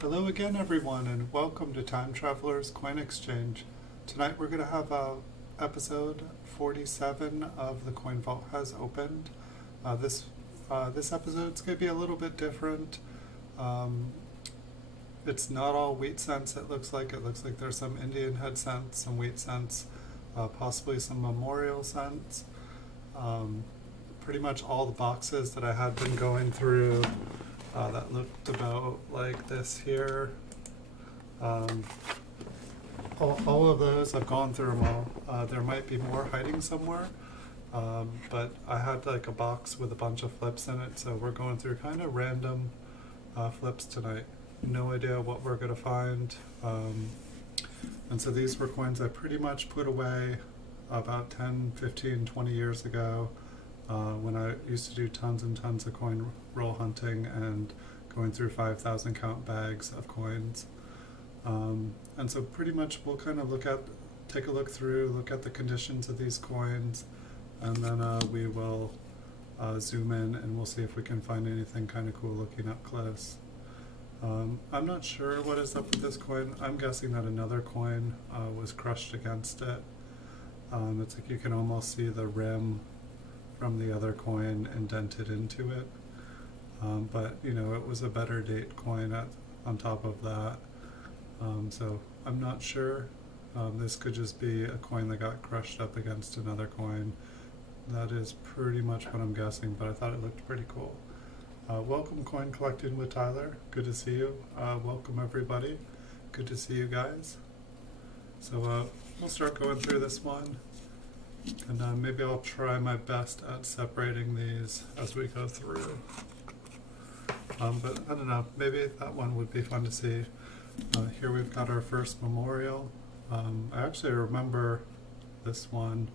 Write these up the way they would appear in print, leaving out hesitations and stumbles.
Hello again, everyone, and welcome to Time Traveler's Coin Exchange. Tonight we're going to have episode 47 of The Coin Vault has opened. This episode's going to be a little bit different. It's not all wheat cents. It looks like there's some Indian head cents, some wheat cents, possibly some memorial cents. Pretty much all the boxes that I had been going through that looked about like this here. All of those, I've gone through them all. There might be more hiding somewhere, but I had like a box with a bunch of flips in it, so we're going through kind of random flips tonight. No idea what we're going to find. And so these were coins I pretty much put away about 10, 15, 20 years ago. When I used to do tons and tons of coin roll hunting and going through 5,000 count bags of coins. And so pretty much we'll kind of look at the conditions of these coins, and then we will zoom in and we'll see if we can find anything kind of cool looking up close. I'm not sure what is up with this coin. I'm guessing that another coin was crushed against it. It's like you can almost see the rim from the other coin indented into it, but you know, it was a better date coin on top of that, so I'm not sure. This could just be a coin that got crushed up against another coin. That is pretty much what I'm guessing, but I thought it looked pretty cool. Welcome Coin Collecting with Tyler. Good to see you. Welcome everybody. Good to see you guys. So we'll start going through this one. And maybe I'll try my best at separating these as we go through. But I don't know, maybe that one would be fun to see. Here we've got our first memorial. I actually remember this one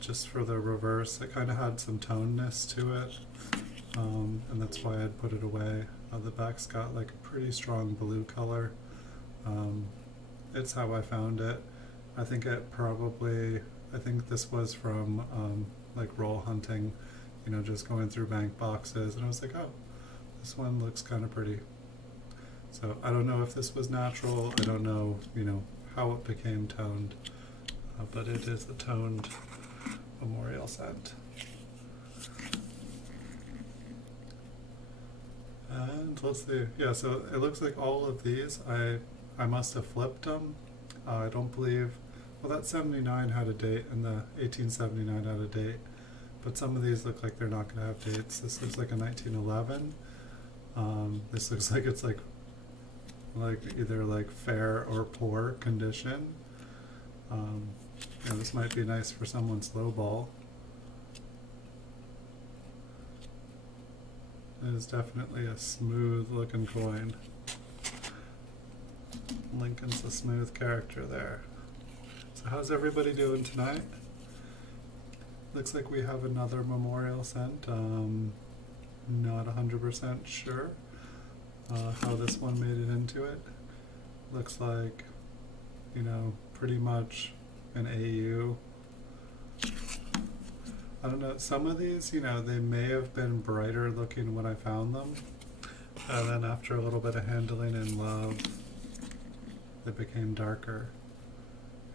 just for the reverse. It kind of had some toneness to it, and that's why I'd put it away. The back's got like a pretty strong blue color. It's how I found it. I think this was from like roll hunting, you know, just going through bank boxes, and I was like, oh, this one looks kind of pretty. So I don't know if this was natural. I don't know, you know, how it became toned, but it is a toned memorial cent. And let's see. Yeah, so it looks like all of these I must have flipped them. I don't believe. Well, that 79 had a date, and the 1879 had a date, but some of these look like they're not going to have dates. This looks like a 1911. This looks like it's like either like fair or poor condition. This might be nice for someone's low ball. It is definitely a smooth looking coin. Lincoln's a smooth character there. So how's everybody doing tonight? Looks like we have another memorial cent. Not 100% sure how this one made it into it. Looks like, you know, pretty much an AU. I don't know, some of these, you know, they may have been brighter looking when I found them, and then after a little bit of handling and love, they became darker.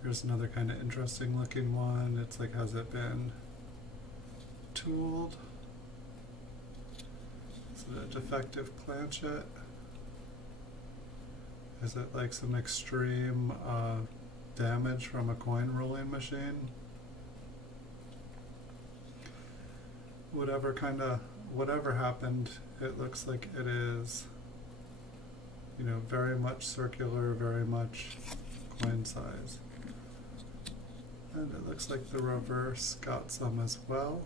Here's another kind of interesting looking one. It's like, has it been tooled? Is it a defective planchet? Is it like some extreme damage from a coin rolling machine? Whatever happened, it looks like it is, you know, very much circular, very much coin size. And it looks like the reverse got some as well.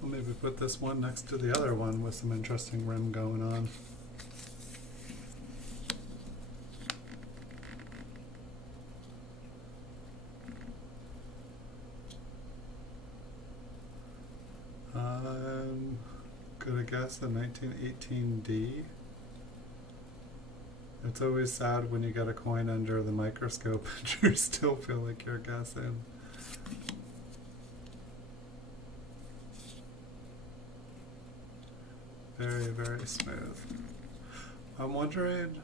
We'll maybe put this one next to the other one with some interesting rim going on. I'm gonna guess a 1918D. It's always sad when you get a coin under the microscope and you still feel like you're guessing. Very, very smooth. I'm wondering,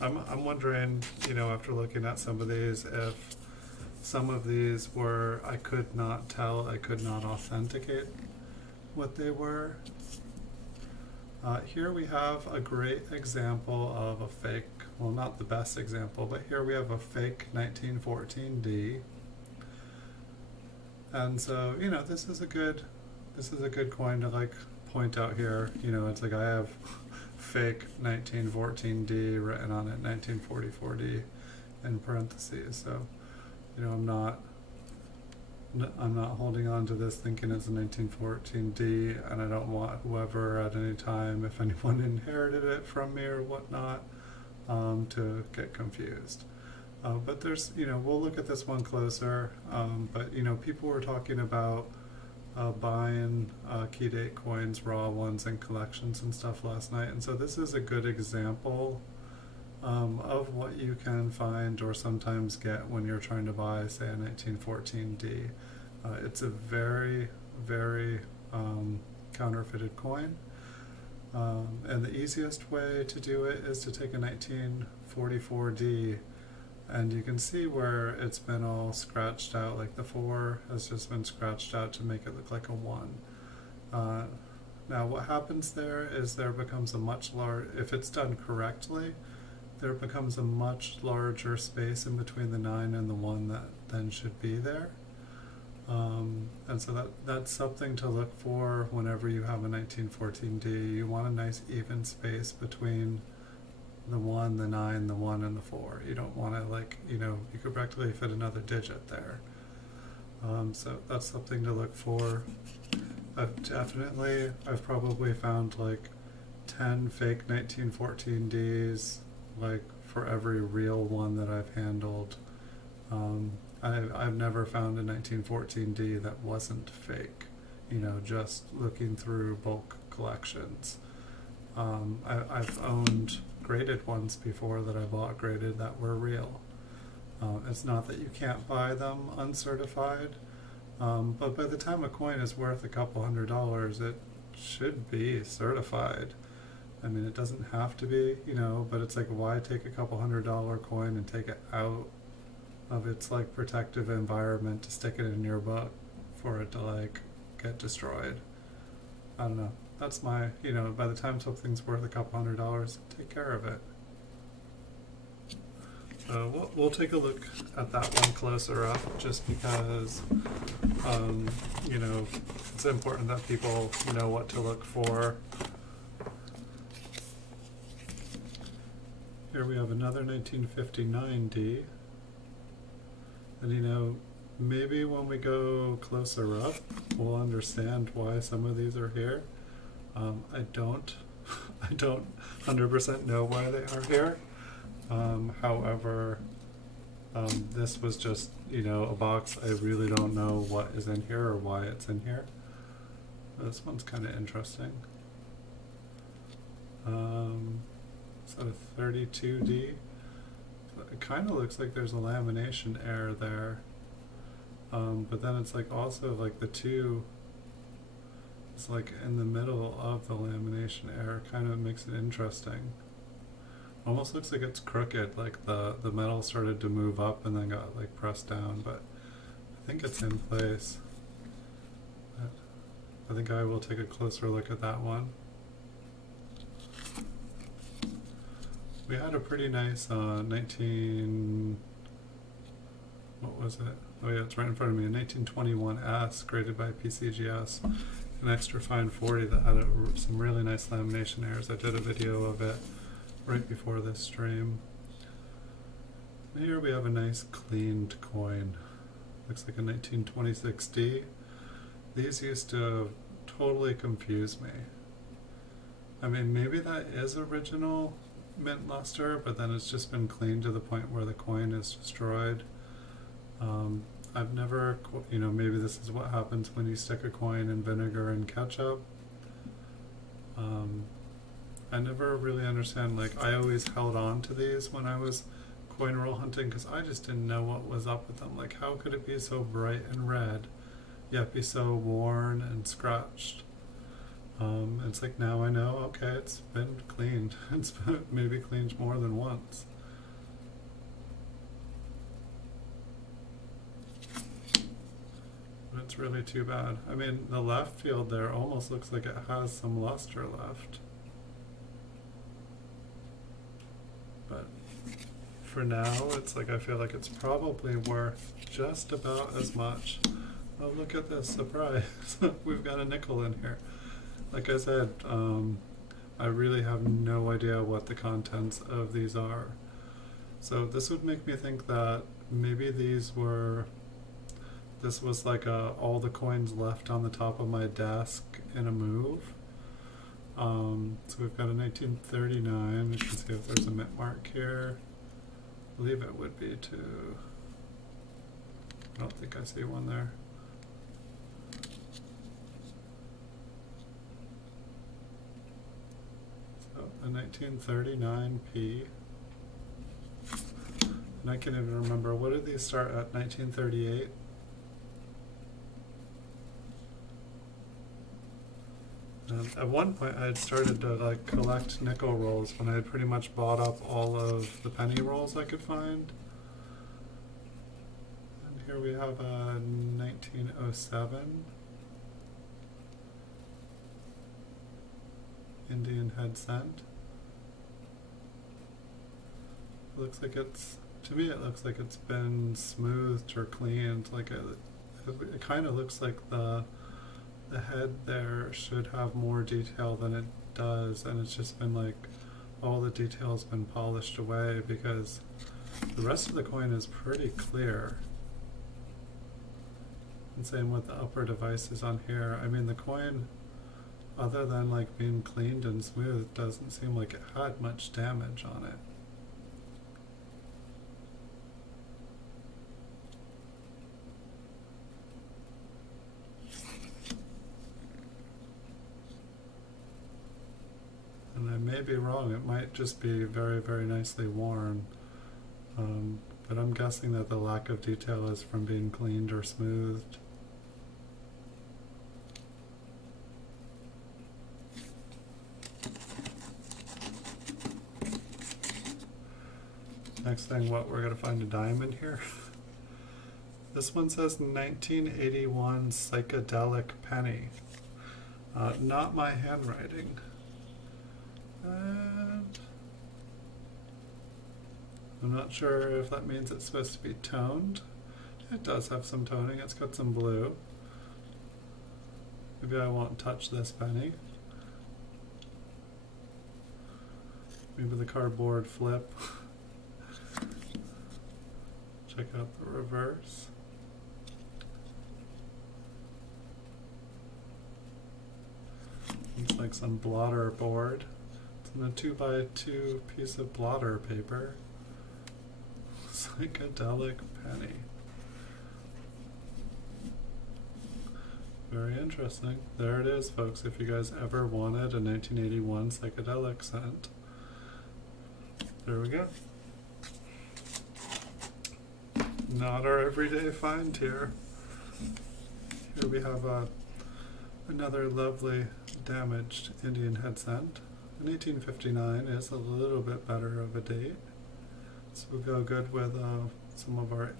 I'm wondering, you know, after looking at some of these, if some of these were, I could not tell, I could not authenticate what they were. Here we have a great example of a fake, well, not the best example, but here we have a fake 1914D. And so, you know, this is a good coin to like point out here. You know, it's like I have fake 1914D written on it, 1944D in parentheses. So, you know, I'm not holding on to this thinking it's a 1914D, and I don't want whoever at any time, if anyone inherited it from me or whatnot, to get confused. But there's, you know, we'll look at this one closer, but, you know, people were talking about buying key date coins, raw ones, in collections and stuff last night, and so this is a good example of what you can find or sometimes get when you're trying to buy, say, a 1914D. It's a very, very counterfeited coin, and the easiest way to do it is to take a 1944D, and you can see where it's been all scratched out, like the 4 has just been scratched out to make it look like a 1. Now what happens there is there becomes a much larger, if it's done correctly, there becomes a much larger space in between the 9 and the 1 that then should be there. And so that's something to look for whenever you have a 1914D. You want a nice even space between the 1, the 9, the 1, and the 4. You don't want to, like, you know, you could practically fit another digit there. So that's something to look for. I've probably found like 10 fake 1914Ds, like for every real one that I've handled. I've never found a 1914D that wasn't fake, you know, just looking through bulk collections. I've owned graded ones before that I bought graded that were real. It's not that you can't buy them uncertified, but by the time a coin is worth a couple $100s, it should be certified. I mean, it doesn't have to be, you know, but it's like, why take a couple $100 coin and take it out of its like protective environment to stick it in your book for it to like get destroyed? I don't know. That's my, you know, by the time something's worth a couple $100s, take care of it. So we'll take a look at that one closer up, just because, you know, it's important that people know what to look for. Here we have another 1959D. And, you know, maybe when we go closer up, we'll understand why some of these are here. I don't 100% know why they are here. However, this was just, you know, a box. I really don't know what is in here or why it's in here. This one's kind of interesting. So 32D. It kind of looks like there's a lamination error there. But then it's like also like the 2 is like in the middle of the lamination error. Kind of makes it interesting. Almost looks like it's crooked, like the metal started to move up and then got like pressed down, but I think it's in place. I think I will take a closer look at that one. We had a pretty nice what was it? Oh yeah, it's right in front of me, a 1921S graded by PCGS, an extra fine 40 that had some really nice lamination errors. I did a video of it right before this stream. And here we have a nice cleaned coin. Looks like a 1926D. These used to totally confuse me. I mean, maybe that is original mint luster, but then it's just been cleaned to the point where the coin is destroyed. I've never, you know, maybe this is what happens when you stick a coin in vinegar and ketchup. I never really understand, like, I always held on to these when I was coin roll hunting because I just didn't know what was up with them. Like, how could it be so bright and red, yet be so worn and scratched? It's like now I know, okay, it's been cleaned. It's been maybe cleaned more than once. But it's really too bad. I mean, the left field there almost looks like it has some luster left. But for now, it's like I feel like it's probably worth just about as much. Oh, look at this, surprise. We've got a nickel in here. Like I said, I really have no idea what the contents of these are. So this would make me think that maybe this was like all the coins left on the top of my desk in a move. So we've got a 1939. We can see if there's a mint mark here. I believe it would be too. I don't think I see one there. So a 1939p. And I can't even remember, what did these start at? 1938? At one point I had started to like collect nickel rolls when I had pretty much bought up all of the penny rolls I could find. And here we have a 1907 Indian head cent. Looks like it's, to me it looks like it's been smoothed or cleaned. Like it kind of looks like the head there should have more detail than it does, and it's just been like all the detail's been polished away because the rest of the coin is pretty clear. And same with the upper devices on here. I mean, the coin, other than like being cleaned and smooth, doesn't seem like it had much damage on it. And I may be wrong, it might just be very, very nicely worn. But I'm guessing that the lack of detail is from being cleaned or smoothed. Next thing, what, we're going to find a diamond here? This one says 1981 psychedelic penny. Not my handwriting. And I'm not sure if that means it's supposed to be toned. It does have some toning, it's got some blue. Maybe I won't touch this penny. Maybe the cardboard flip. Check out the reverse. Looks like some blotter board. It's in a 2x2 piece of blotter paper. Psychedelic penny. Very interesting. There it is, folks, if you guys ever wanted a 1981 psychedelic scent. There we go. Not our everyday find here. Here we have another lovely damaged Indian head cent. 1859 is a little bit better of a date. This will go good with some of our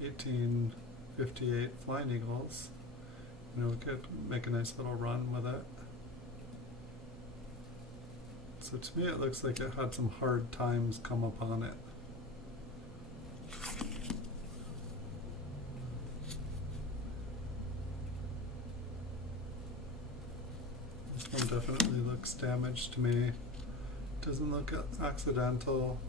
1858 Flying Eagles. You know, we could make a nice little run with it. So to me it looks like it had some hard times come upon it. This one definitely looks damaged to me. Doesn't look accidental.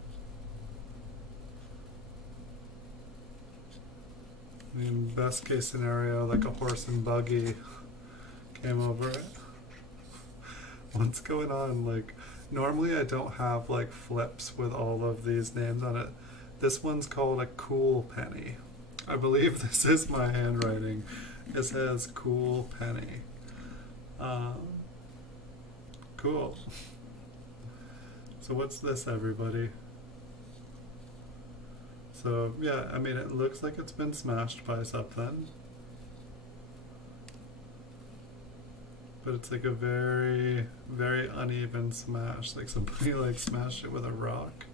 I mean, best case scenario, like a horse and buggy came over it. What's going on? Like, normally I don't have like flips with all of these names on it. This one's called a cool penny. I believe this is my handwriting. It says cool penny. Cool. So what's this, everybody? So yeah, I mean, it looks like it's been smashed by something. but it's like a very, very uneven smash, like somebody like smashed it with a rock.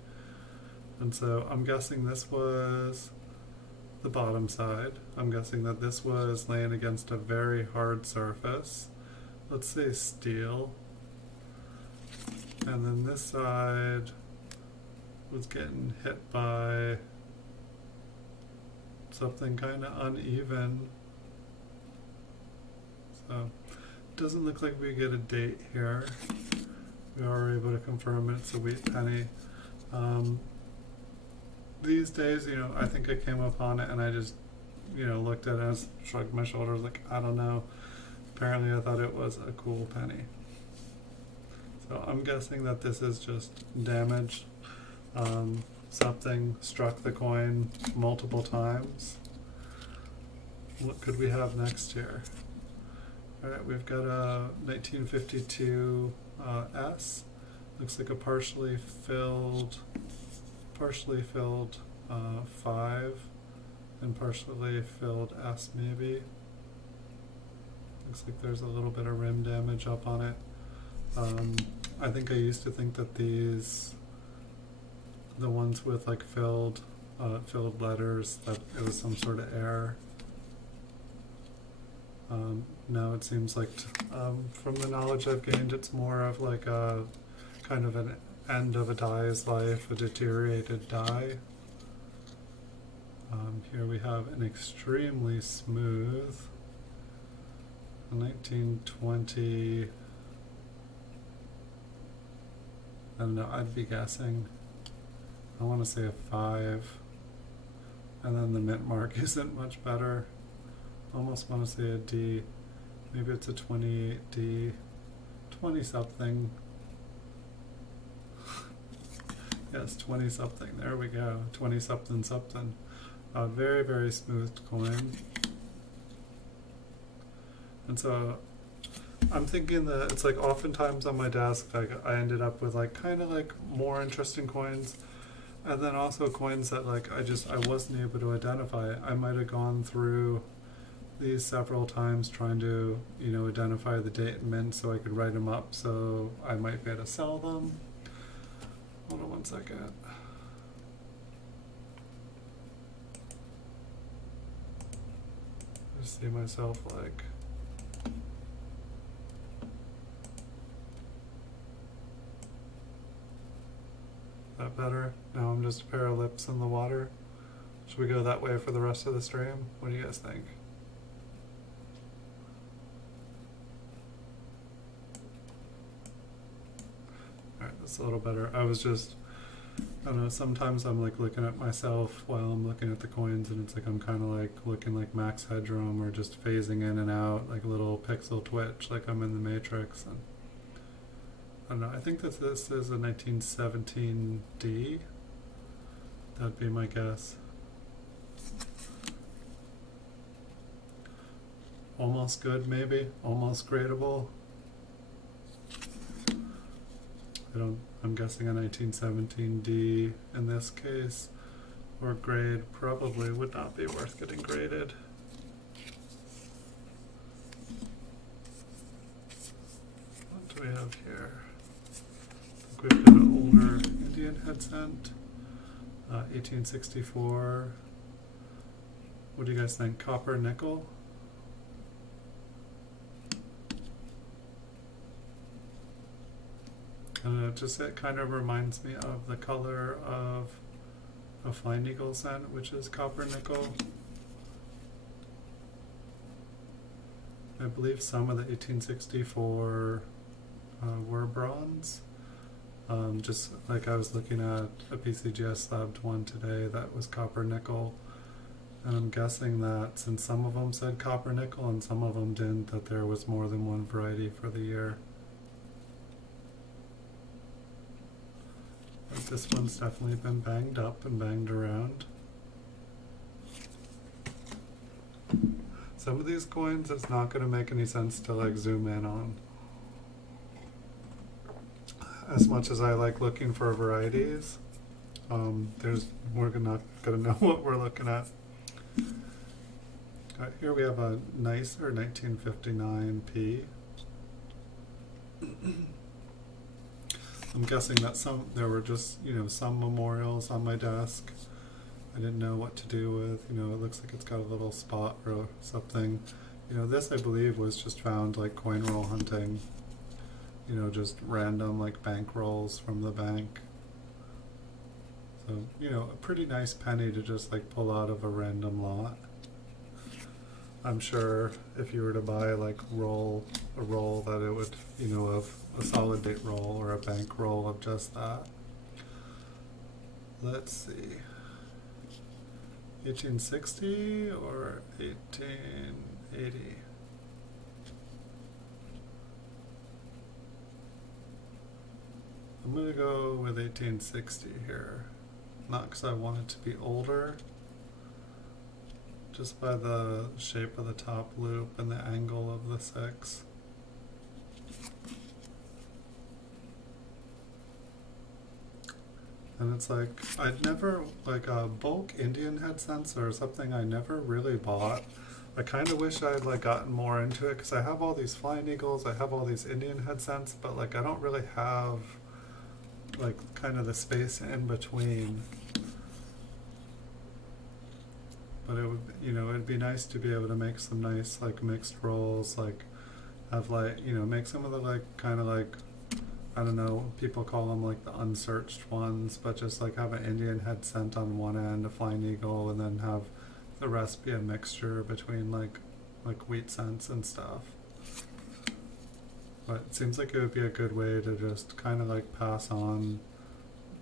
And so I'm guessing this was the bottom side. I'm guessing that this was laying against a very hard surface. Let's say steel. And then this side was getting hit by something kind of uneven. So it doesn't look like we get a date here. We are able to confirm it's a wheat penny. These days, you know, I think I came upon it and I just, you know, looked at it and shrugged my shoulders like, I don't know. Apparently I thought it was a cool penny. So I'm guessing that this is just damage. Something struck the coin multiple times. What could we have next here? Alright, we've got a 1952 S. Looks like a partially filled 5 and partially filled S maybe. Looks like there's a little bit of rim damage up on it. I think I used to think that these, the ones with like filled letters, that it was some sort of error. Now it seems like, from the knowledge I've gained, it's more of like a kind of an end of a die's life, a deteriorated die. Here we have an extremely smooth 1920, I don't know, I'd be guessing, I want to say a 5, and then the mint mark isn't much better. Almost want to say a D, maybe it's a 28D, 20 something. Yes, 20 something, there we go, 20 something something. A very, very smooth coin. And so I'm thinking that it's like oftentimes on my desk, like I ended up with like kind of like more interesting coins, and then also coins that like I wasn't able to identify. I might have gone through these several times trying to, you know, identify the date and mint so I could write them up, so I might be able to sell them. Hold on one second. I see myself like, that better? Now I'm just a pair of lips in the water. Should we go that way for the rest of the stream? What do you guys think? Alright, that's a little better. I was just, I don't know, sometimes I'm like looking at myself while I'm looking at the coins, and it's like I'm kind of like looking like max headroom or just phasing in and out, like a little pixel twitch, like I'm in the Matrix. And I don't know, I think that this is a 1917D. That'd be my guess. Almost good, maybe. Almost gradable. I'm guessing a 1917D in this case, or grade probably would not be worth getting graded. What do we have here? I think we've got an older Indian head cent, 1864. What do you guys think? Copper, nickel? Just it kind of reminds me of the color of a Flying Eagle cent, which is copper nickel. I believe some of the 1864 were bronze. Just like I was looking at a PCGS slabbed one today that was copper nickel, and I'm guessing that since some of them said copper nickel and some of them didn't, that there was more than one variety for the year. But this one's definitely been banged up and banged around. Some of these coins, it's not going to make any sense to like zoom in on. As much as I like looking for varieties, we're not going to know what we're looking at. Here we have a nicer 1959P. I'm guessing that there were just, some memorials on my desk. I didn't know what to do with, it looks like it's got a little spot or something. This I believe was just found like coin roll hunting, just random like bank rolls from the bank. So, a pretty nice penny to just like pull out of a random lot. I'm sure if you were to buy like a roll that it would, of a solid date roll or a bank roll of just that. Let's see. 1860 or 1880? I'm gonna go with 1860 here. Not because I want it to be older, just by the shape of the top loop and the angle of the 6. And it's like, I'd never, like a bulk Indian head sensor or something I never really bought. I kind of wish I'd like gotten more into it because I have all these flying eagles, I have all these Indian head scents, but like I don't really have like kind of the space in between. But it would, it'd be nice to be able to make some nice like mixed rolls, like have like, make some of the like kind of like, I don't know, people call them like the unsearched ones, but just like have an Indian head scent on one end, a flying eagle, and then have the rest be a mixture between like wheat scents and stuff. But it seems like it would be a good way to just kind of like pass on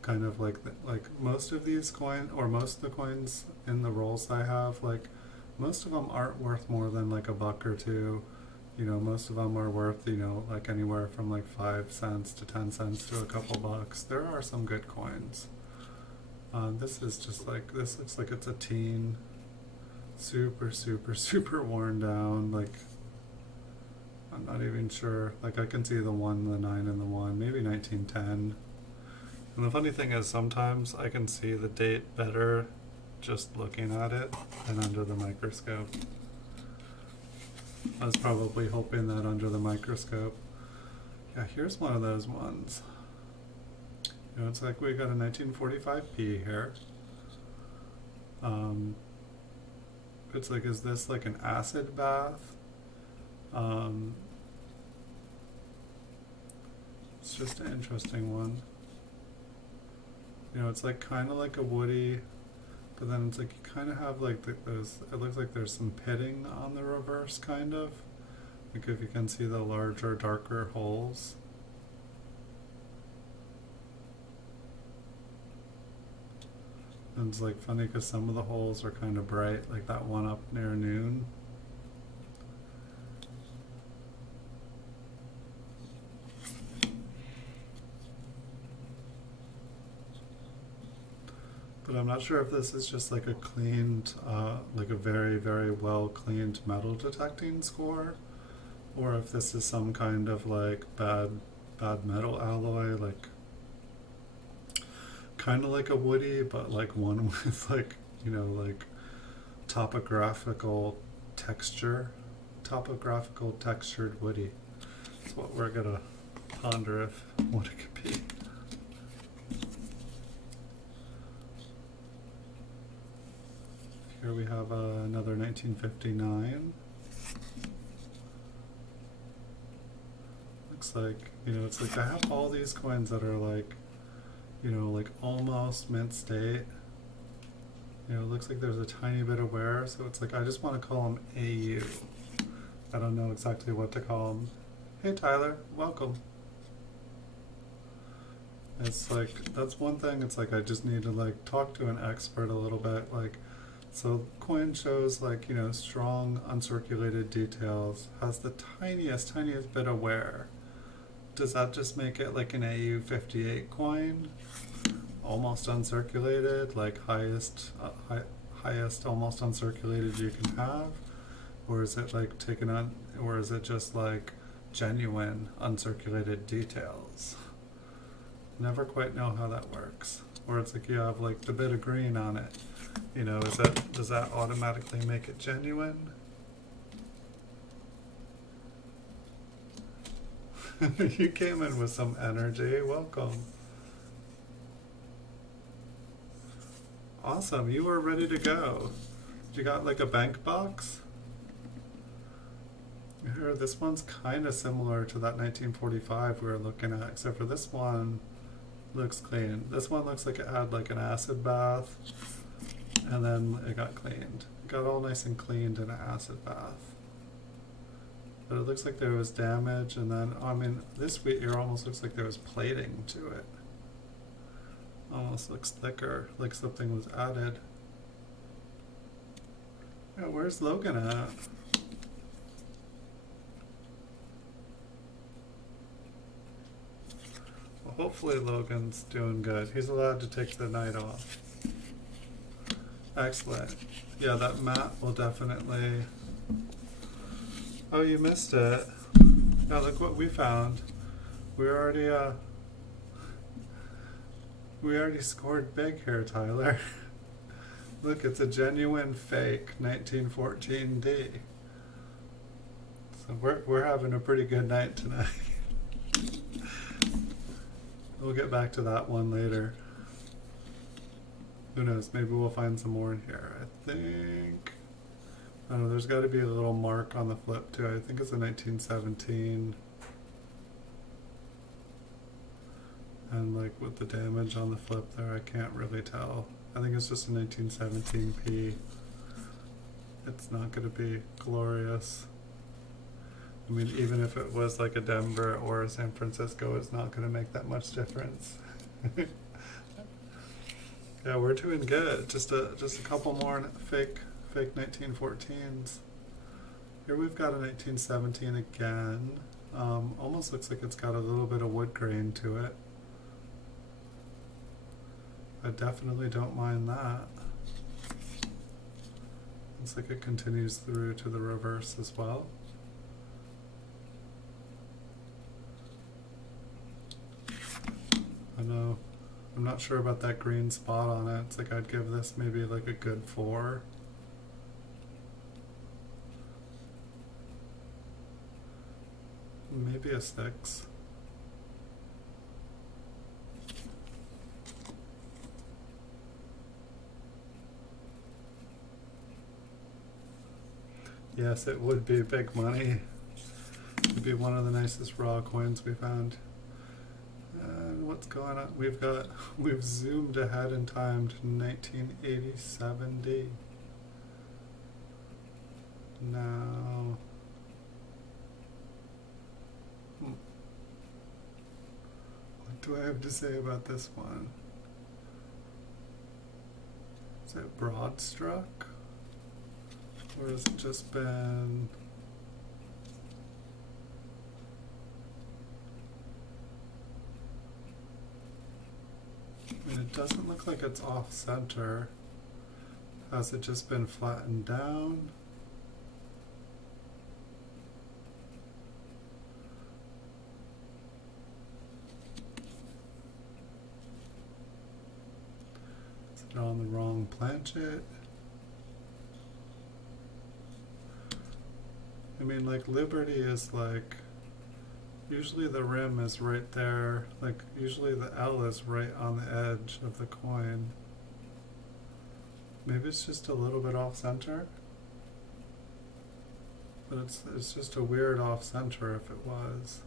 kind of like most of these coins, or most of the coins in the rolls I have, like most of them aren't worth more than like $1 or $2. Most of them are worth, like anywhere from like 5 cents to 10 cents to a couple bucks. There are some good coins. This is just like, this looks like it's a teen. Super, super, super worn down. Like, I'm not even sure. Like, I can see the 1, the 9, and the 1. Maybe 1910. And the funny thing is, sometimes I can see the date better just looking at it than under the microscope. I was probably hoping that under the microscope. Yeah, here's one of those ones. It's like we got a 1945p here. It's like, is this like an acid bath? It's just an interesting one. It's like kind of like a woody, but then it's like you kind of have like those, it looks like there's some pitting on the reverse, kind of. Like if you can see the larger, darker holes. And it's like funny because some of the holes are kind of bright, like that one up near noon. But I'm not sure if this is just like a cleaned, like a very, very well cleaned metal detecting score, or if this is some kind of like bad metal alloy, like kind of like a woody, but like one with like, like topographical textured woody. That's what we're gonna ponder if what it could be. Here we have another 1959. Looks like, it's like I have all these coins that are like, like almost mint state. It looks like there's a tiny bit of wear, so it's like I just want to call them AU. I don't know exactly what to call them. Hey Tyler, welcome. It's like, that's one thing, it's like I just need to like talk to an expert a little bit, like, so coin shows like, strong uncirculated details, has the tiniest bit of wear. Does that just make it like an AU58 coin? Almost uncirculated, like highest almost uncirculated you can have? Or is it like taken on, or is it just like genuine uncirculated details? Never quite know how that works. Or it's like you have like the bit of green on it. Does that automatically make it genuine? You came in with some energy. Welcome. Awesome. You were ready to go. You got like a bank box? Here, this one's kind of similar to that 1945 we were looking at, except for this one looks clean. This one looks like it had like an acid bath, and then it got cleaned. It got all nice and cleaned in an acid bath. But it looks like there was damage, and then, I mean, this wheat here almost looks like there was plating to it. Almost looks thicker, like something was added. Yeah, where's Logan at? Well, hopefully Logan's doing good. He's allowed to take the night off. Excellent. Yeah, that mat will definitely... Oh, you missed it. Yeah, look what we found. We already scored big here, Tyler. Look, it's a genuine fake 1914D. So we're having a pretty good night tonight. We'll get back to that one later. Who knows? Maybe we'll find some more in here. I think. I don't know. There's got to be a little mark on the flip too. I think it's a 1917. And like with the damage on the flip there, I can't really tell. I think it's just a 1917P. It's not going to be glorious. I mean, even if it was like a Denver or a San Francisco, it's not going to make that much difference. Yeah, we're doing good. Just a couple more fake 1914s. Here we've got a 1917 again. Almost looks like it's got a little bit of wood grain to it. I definitely don't mind that. Looks like it continues through to the reverse as well. I know. I'm not sure about that green spot on it. It's like I'd give this maybe like a good 4. Maybe a 6. Yes, it would be big money. It'd be one of the nicest raw coins we found. And what's going on? We've zoomed ahead in time to 1987D. Now, what do I have to say about this one? Is it broad struck? Or has it just been... I mean, it doesn't look like it's off center. Has it just been flattened down? Is it on the wrong planchet? I mean, like, Liberty is like, usually the rim is right there, like, usually the L is right on the edge of the coin. Maybe it's just a little bit off center? But it's just a weird off center if it was.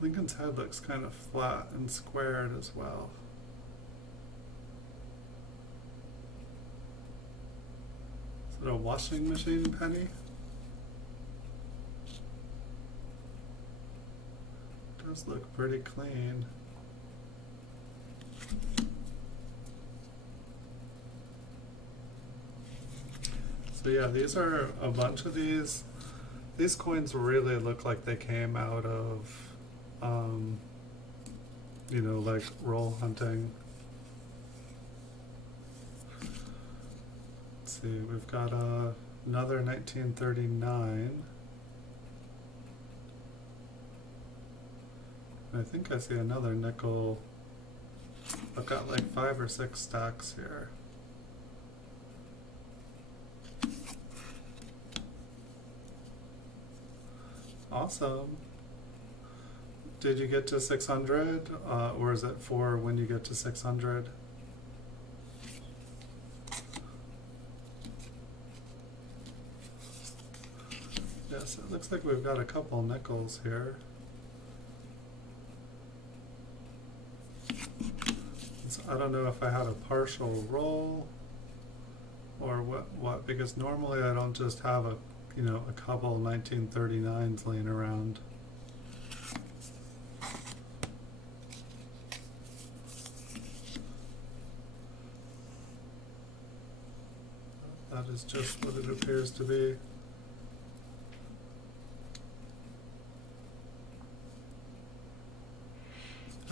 Lincoln's head looks kind of flat and squared as well. Is it a washing machine penny? Does look pretty clean. So yeah, these are a bunch of these. These coins really look like they came out of, you know, like roll hunting. Let's see, we've got another 1939. I think I see another nickel. I've got like 5 or 6 stacks here. Awesome. Did you get to 600, or is it 4 when you get to 600? Yes, it looks like we've got a couple nickels here. So I don't know if I had a partial roll or what, because normally I don't just have a couple 1939s laying around. That is just what it appears to be.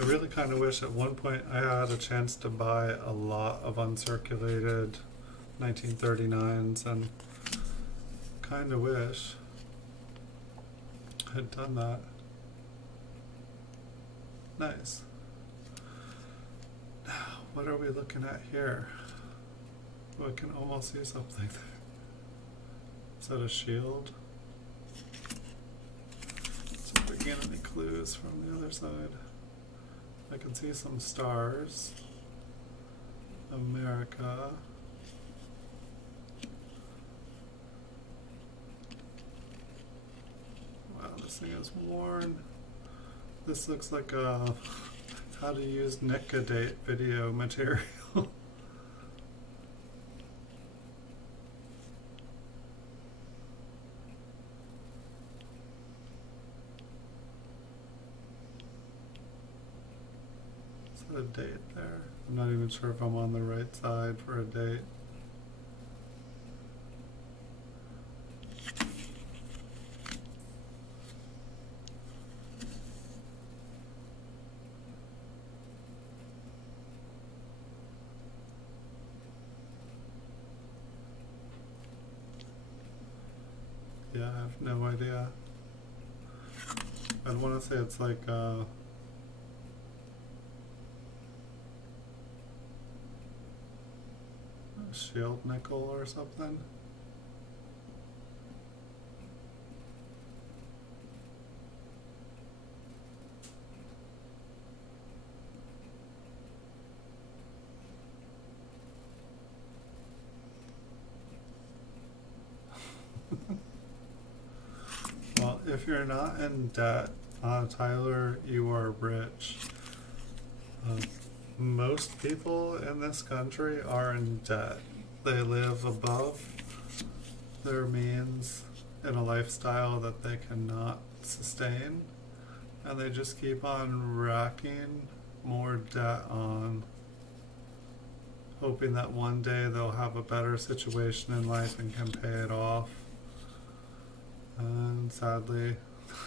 I really kind of wish at one point I had a chance to buy a lot of uncirculated 1939s, and kind of wish I'd done that. Nice. Now, what are we looking at here? Oh, I can almost see something. Is that a shield? See if we get any clues from the other side. I can see some stars. America. Wow, this thing is worn. This looks like a how to use Nicodate video material. A date there. I'm not even sure if I'm on the right side for a date. Yeah, I have no idea. I'd want to say it's like shield nickel or something. Well, if you're not in debt, Tyler, you are rich. Most people in this country are in debt. They live above their means in a lifestyle that they cannot sustain, and they just keep on racking more debt on, hoping that one day they'll have a better situation in life and can pay it off. And sadly,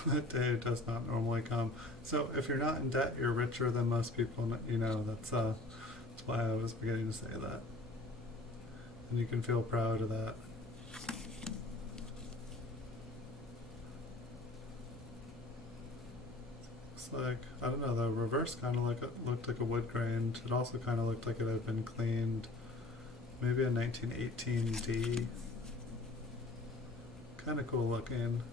that day does not normally come. So if you're not in debt, you're richer than most people. That's why I was beginning to say that. And you can feel proud of that. Looks like, I don't know, the reverse kind of looked like a wood grain. It also kind of looked like it had been cleaned. Maybe a 1918 D. Kind of cool looking.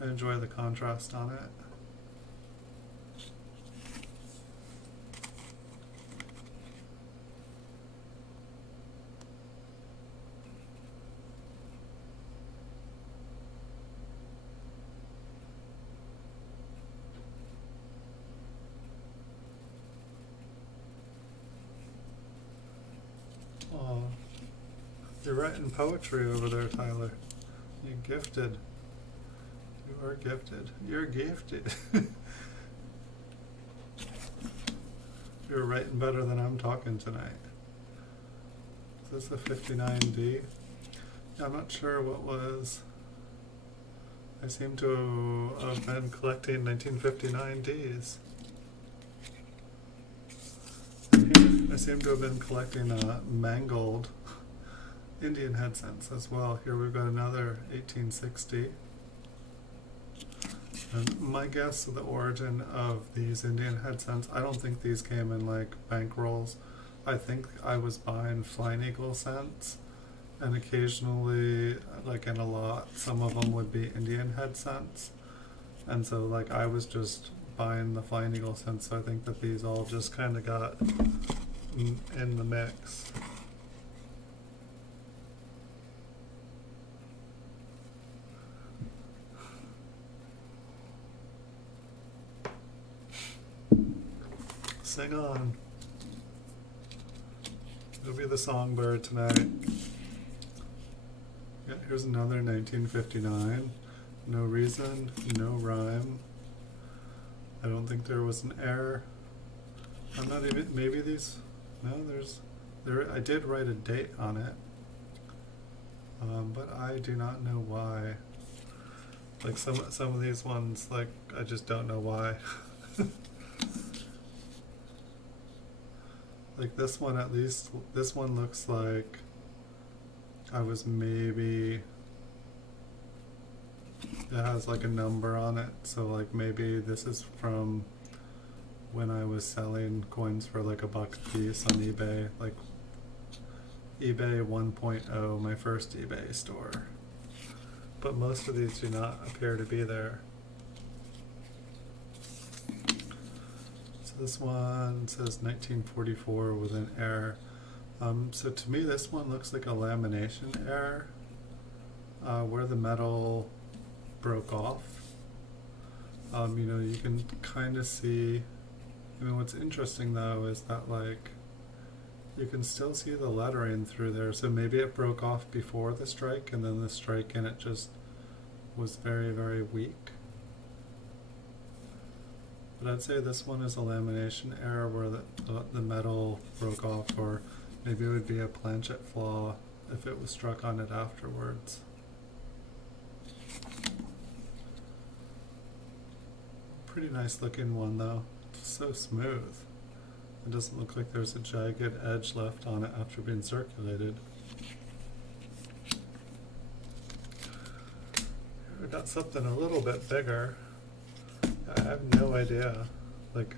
I enjoy the contrast on it. Oh, you're writing poetry over there, Tyler. You're gifted. You are gifted. You're gifted. You're writing better than I'm talking tonight. Is this a 59D? Yeah, I'm not sure what was. I seem to have been collecting 1959 Ds. I seem to have been collecting mangled Indian head cents as well. Here we've got another 1860. And my guess of the origin of these Indian head cents, I don't think these came in like bank rolls. I think I was buying Flying Eagle cents And occasionally, like in a lot, some of them would be Indian head cents. And so like I was just buying the Flying Eagle cents, so I think that these all just kind of got in the mix. Sing on. You'll be the songbird tonight. Yeah, here's another 1959. No reason, no rhyme. I don't think there was an error. I'm not even, maybe these, no, I did write a date on it. But I do not know why. Like some of these ones, like, I just don't know why. Like this one, at least, this one looks like I was maybe, it has like a number on it, so like maybe this is from when I was selling coins for like $1 a piece on eBay, like eBay 1.0, my first eBay store. But most of these do not appear to be there. So this one says 1944 with an error. So to me this one looks like a lamination error, where the metal broke off. You know, you can kind of see, I mean, what's interesting though is that like you can still see the lettering through there, so maybe it broke off before the strike and then the strike in it just was very, very weak. But I'd say this one is a lamination error where the metal broke off, or maybe it would be a planchet flaw if it was struck on it afterwards. Pretty nice looking one though. It's so smooth. It doesn't look like there's a jagged edge left on it after being circulated. We got something a little bit bigger. I have no idea. Like,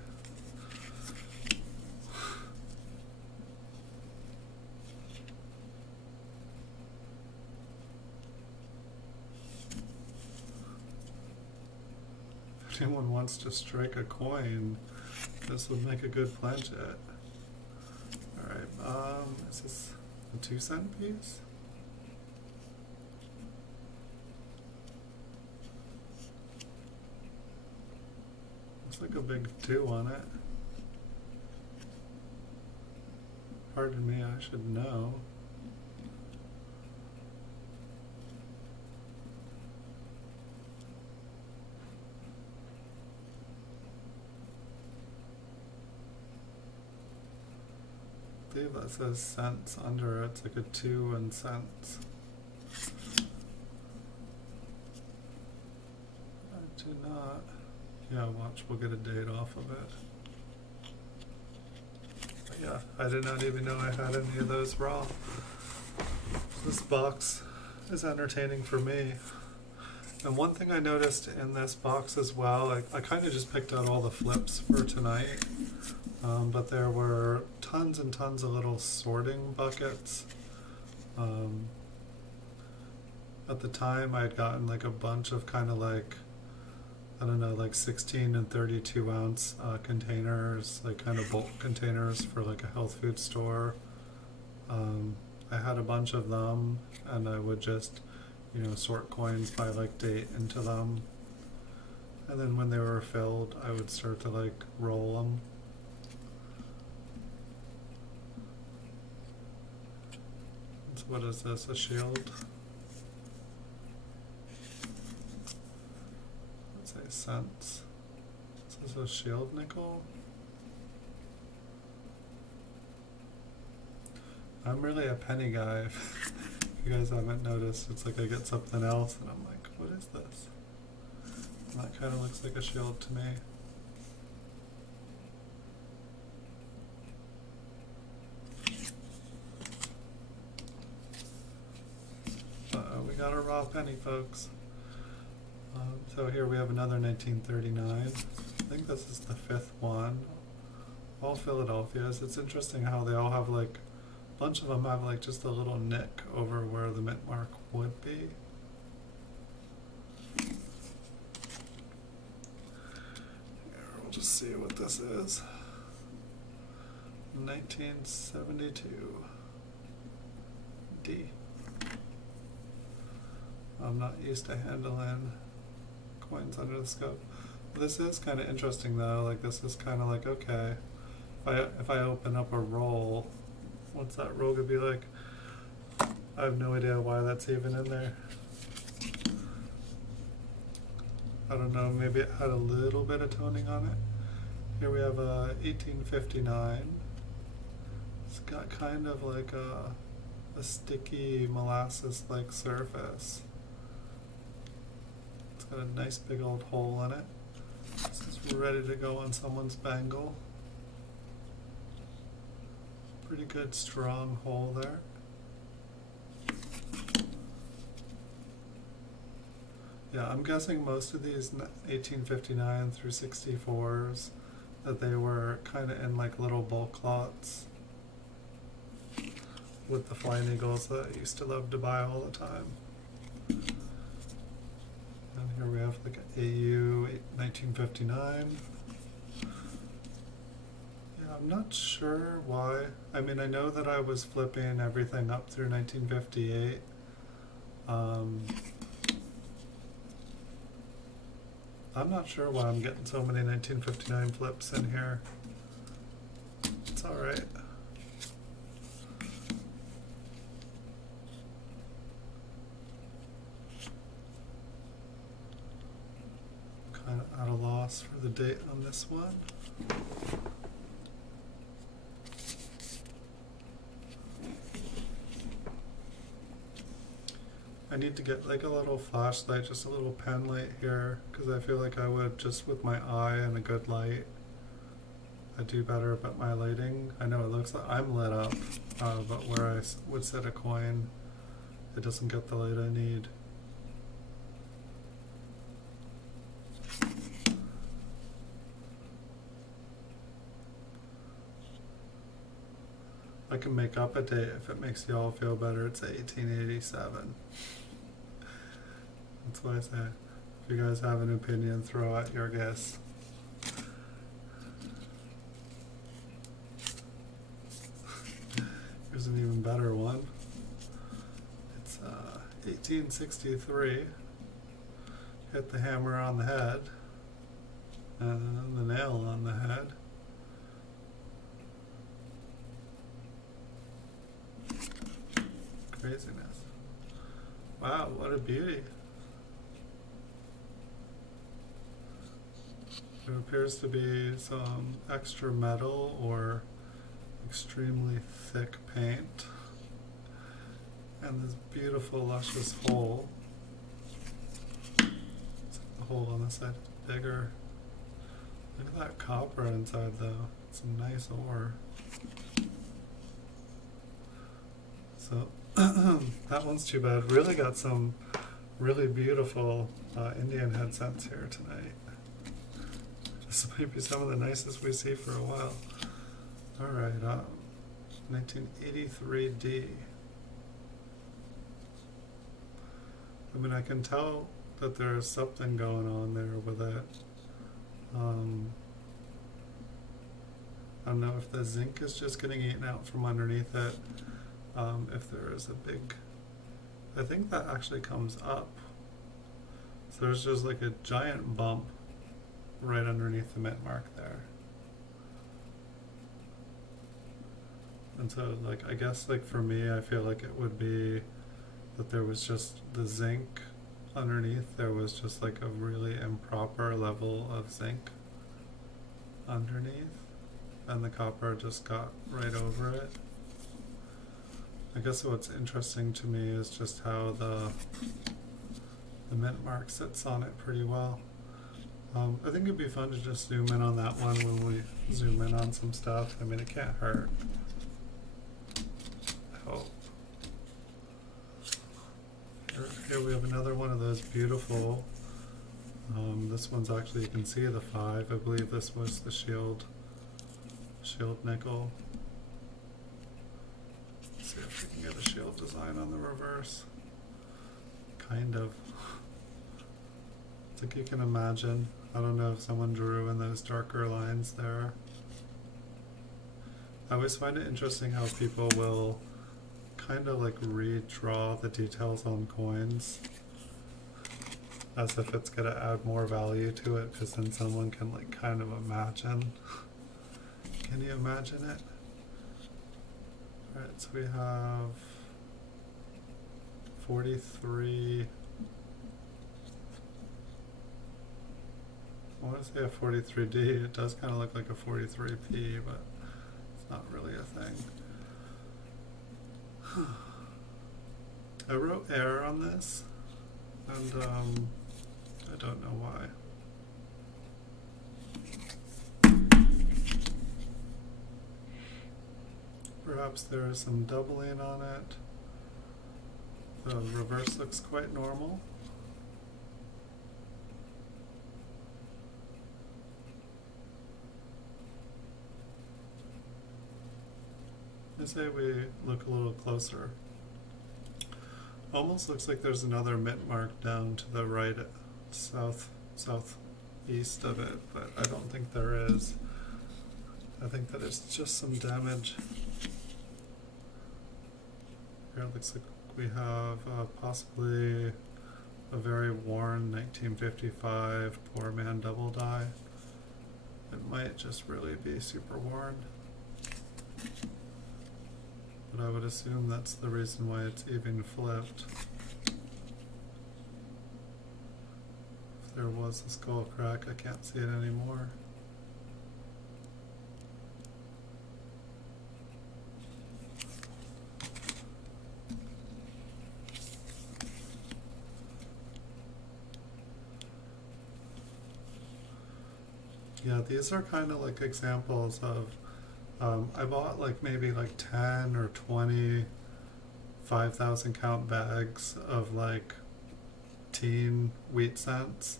if anyone wants to strike a coin, this would make a good planchet. Alright, is this a 2-cent piece? Looks like a big 2 on it. Pardon me, I should know. I believe that says cents under it. It's like a 2 and cents. I do not. Yeah, watch, we'll get a date off of it. But yeah, I did not even know I had any of those raw. This box is entertaining for me. And one thing I noticed in this box as well, I kind of just picked out all the flips for tonight, but there were tons and tons of little sorting buckets. At the time I had gotten like a bunch of kind of like, I don't know, like 16 and 32 ounce containers, like kind of bulk containers for like a health food store. I had a bunch of them, and I would just, you know, sort coins by like date into them. And then when they were filled, I would start to like roll them. So what is this, a shield? Let's say cents. Is this a shield nickel? I'm really a penny guy. If you guys haven't noticed, it's like I get something else and I'm like, what is this? And that kind of looks like a shield to me. We got a raw penny, folks. So here we have another 1939. I think this is the 5th one. All Philadelphia's. It's interesting how they all have like bunch of them have like just a little nick over where the mint mark would be. Here, we'll just see what this is. 1972 D. I'm not used to handling coins under the scope. This is kind of interesting though, like this is kind of like, okay, if I open up a roll, what's that roll gonna be like? I have no idea why that's even in there. I don't know, maybe it had a little bit of toning on it. Here we have a 1859. It's got kind of like a sticky molasses-like surface. It's got a nice big old hole in it. This is ready to go on someone's bangle. Pretty good strong hole there. Yeah, I'm guessing most of these 1859 through 64s that they were kind of in like little bulk lots with the flying eagles that I used to love to buy all the time. And here we have like an AU 1959. Yeah, I'm not sure why. I mean, I know that I was flipping everything up through 1958. I'm not sure why I'm getting so many 1959 flips in here. It's alright. Kind of at a loss for the date on this one. I need to get like a little flashlight, just a little pen light here, because I feel like I would just with my eye and a good light, I do better about my lighting. I know it looks like I'm lit up, but where I would set a coin, it doesn't get the light I need. I can make up a date if it makes you all feel better. It's 1887. That's what I say. If you guys have an opinion, throw out your guess. Here's an even better one. It's 1863. Hit the hammer on the head and the nail on the head. Craziness. Wow, what a beauty. There appears to be some extra metal or extremely thick paint. And this beautiful luscious hole. The hole on the side is bigger. Look at that copper inside though. It's a nice ore. So that one's too bad. Really got some really beautiful Indian head cents here tonight. This might be some of the nicest we see for a while. Alright, 1983D. I mean, I can tell that there's something going on there with it. I don't know if the zinc is just getting eaten out from underneath it. If there is a big, I think that actually comes up. So there's just like a giant bump right underneath the mint mark there. And so like, I guess like for me, I feel like it would be that there was just the zinc underneath. There was just like a really improper level of zinc underneath, and the copper just got right over it. I guess what's interesting to me is just how the mint mark sits on it pretty well. I think it'd be fun to just zoom in on that one when we zoom in on some stuff. I mean, it can't hurt. I hope. Here we have another one of those beautiful, this one's actually, you can see the 5. I believe this was the shield nickel. get a shield design on the reverse. Kind of. It's like you can imagine. I don't know if someone drew in those darker lines there. I always find it interesting how people will kind of like redraw the details on coins as if it's going to add more value to it, because then someone can like kind of imagine. Can you imagine it? Alright, so we have 43. I want to say a 43D. It does kind of look like a 43P, but it's not really a thing. I wrote error on this, and I don't know why. Perhaps there is some doubling on it. The reverse looks quite normal. I say we look a little closer. Almost looks like there's another mint mark down to the right, southeast of it, but I don't think there is. I think that it's just some damage. Here it looks like we have possibly a very worn 1955 Poor Man double die. It might just really be super worn. But I would assume that's the reason why it's even flipped. If there was a skull crack, I can't see it anymore. Yeah, these are kind of like examples of I bought like maybe like 10 or 20 5,000 count bags of like teen wheat cents,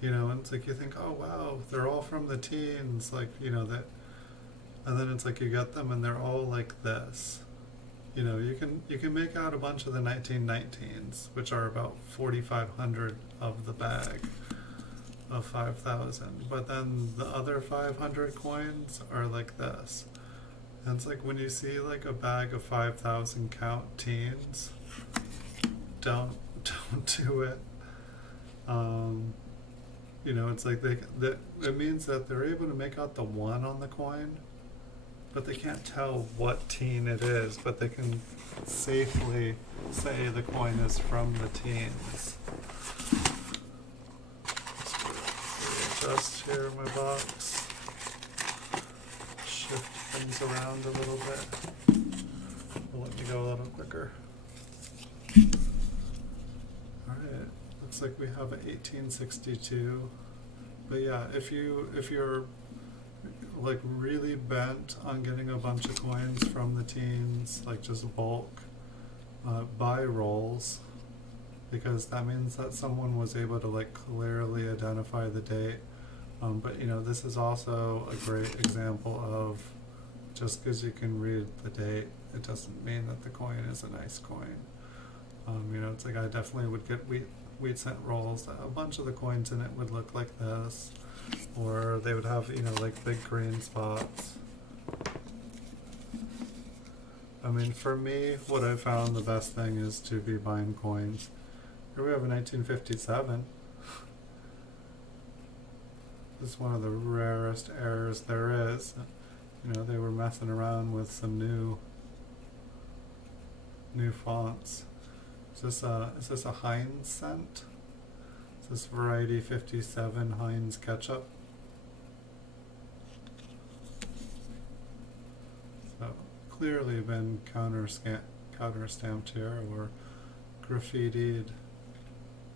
you know, and it's like you think, oh wow, they're all from the teens, like, you know, that, and then it's like you get them and they're all like this. You know, you can make out a bunch of the 1919s, which are about 4,500 of the bag of 5,000, but then the other 500 coins are like this. And it's like when you see like a bag of 5,000 count teens, don't do it. You know, it's like it means that they're able to make out the one on the coin, but they can't tell what teen it is, but they can safely say the coin is from the teens. Just here in my box, shift things around a little bit. It'll let me go a little quicker. Alright, looks like we have an 1862. But yeah, if you're like really bent on getting a bunch of coins from the teens, like just bulk, buy rolls, because that means that someone was able to like clearly identify the date. But you know, this is also a great example of just because you can read the date, it doesn't mean that the coin is a nice coin. You know, it's like I definitely would get wheat cent rolls. A bunch of the coins in it would look like this, or they would have, you know, like big green spots. I mean, for me, what I found the best thing is to be buying coins. Here we have a 1957. This is one of the rarest errors there is. You know, they were messing around with some new fonts. Is this a Heinz scent? Is this variety 57 Heinz ketchup? So clearly been counter stamped here, or graffitied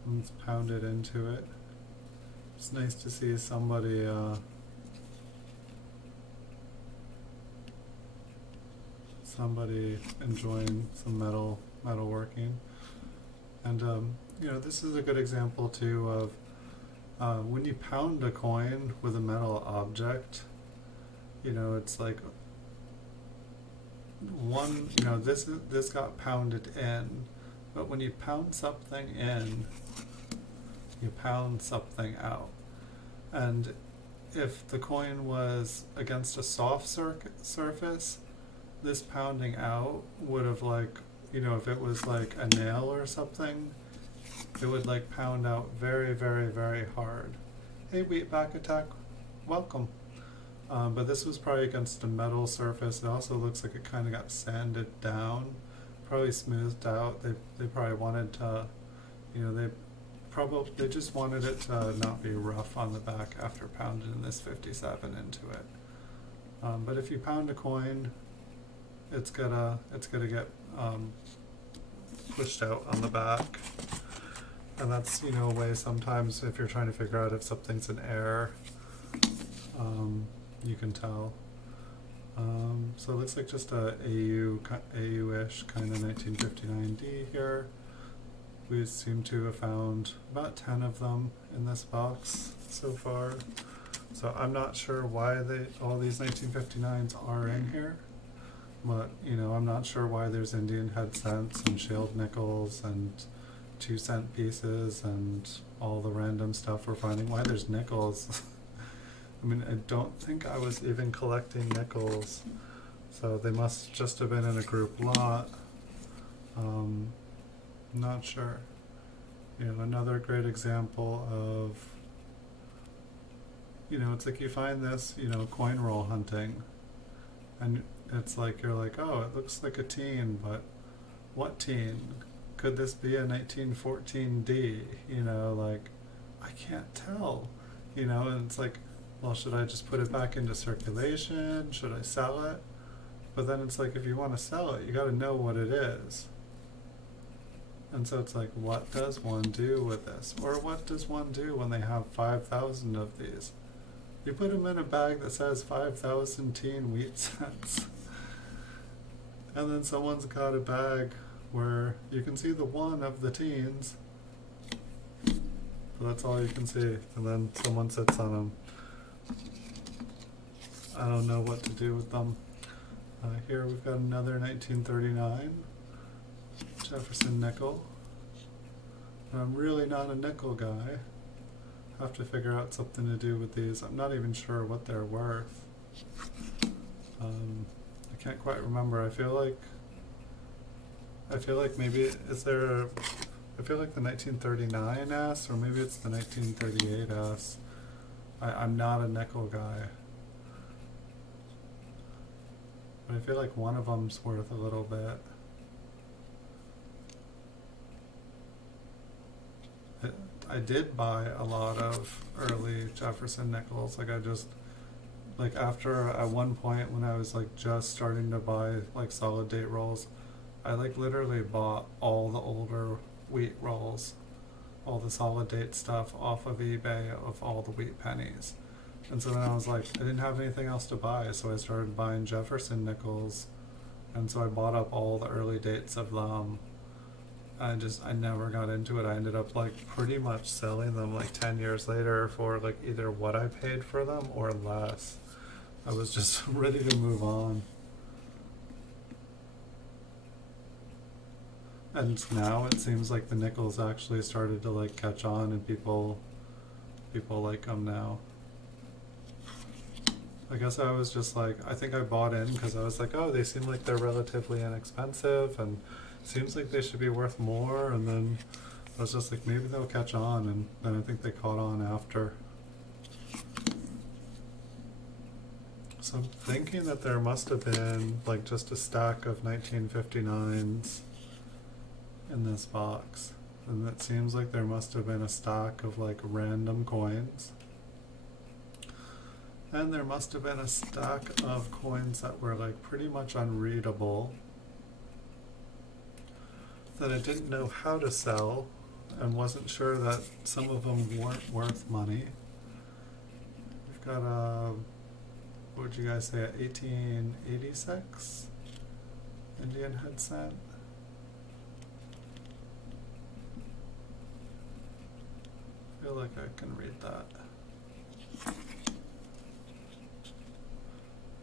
and pounded into it. It's nice to see somebody enjoying some metal working. And you know, this is a good example too of when you pound a coin with a metal object, you know, it's like one, this got pounded in, but when you pound something in, you pound something out. And if the coin was against a soft surface, this pounding out would have like, if it was like a nail or something, it would like pound out very, very, very hard. Hey, Wheatback Attack, welcome. But this was probably against a metal surface. It also looks like it kind of got sanded down, probably smoothed out. They probably wanted to, they just wanted it to not be rough on the back after pounding this 57 into it. But if you pound a coin, it's gonna get pushed out on the back, and that's a way sometimes if you're trying to figure out if something's in error, you can tell. So it looks like just a AU-ish kind of 1959D here. We seem to have found about 10 of them in this box so far. So I'm not sure why all these 1959s are in here, but I'm not sure why there's Indian head cents and shield nickels and 2-cent pieces and all the random stuff we're finding. Why there's nickels? I mean, I don't think I was even collecting nickels, so they must just have been in a group lot. Not sure. Another great example of, it's like you find this, coin roll hunting, and it's like, you're like, oh, it looks like a teen, but what teen? Could this be a 1914D? Like, I can't tell, and it's like, well, should I just put it back into circulation? Should I sell it? But then it's like, if you want to sell it, you got to know what it is. And so it's like, what does one do with this? Or what does one do when they have 5,000 of these? You put them in a bag that says 5,000 teen wheat cents. And then someone's got a bag where you can see the one of the teens, but that's all you can see. And then someone sits on them. I don't know what to do with them. Here we've got another 1939 Jefferson nickel. I'm really not a nickel guy. Have to figure out something to do with these. I'm not even sure what they're worth. I can't quite remember. I feel like maybe I feel like the 1939S, or maybe it's the 1938S. I'm not a nickel guy. But I feel like one of them's worth a little bit. I did buy a lot of early Jefferson nickels. After at one point when I was like just starting to buy like solid date rolls, I like literally bought all the older wheat rolls, all the solid date stuff off of eBay of all the wheat pennies. And so then I was like, I didn't have anything else to buy, so I started buying Jefferson nickels, and so I bought up all the early dates of them. I never got into it. I ended up like pretty much selling them like 10 years later for like either what I paid for them or less. I was just ready to move on. And now it seems like the nickels actually started to like catch on, and people like them now. I guess I was just like, I think I bought in because I was like, oh, they seem like they're relatively inexpensive and seems like they should be worth more, and then I was just like, maybe they'll catch on, and then I think they caught on after. So I'm thinking that there must have been like just a stack of 1959s in this box, and it seems like there must have been a stack of like random coins, and there must have been a stack of coins that were like pretty much unreadable, that I didn't know how to sell and wasn't sure that some of them weren't worth money. We've got a, what would you guys say, a 1886 Indian head cent. I feel like I can read that.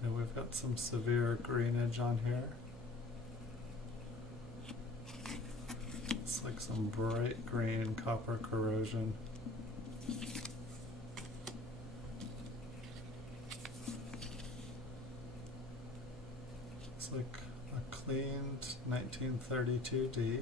And we've got some severe greenage on here. some bright green copper corrosion. It's like a cleaned 1932D.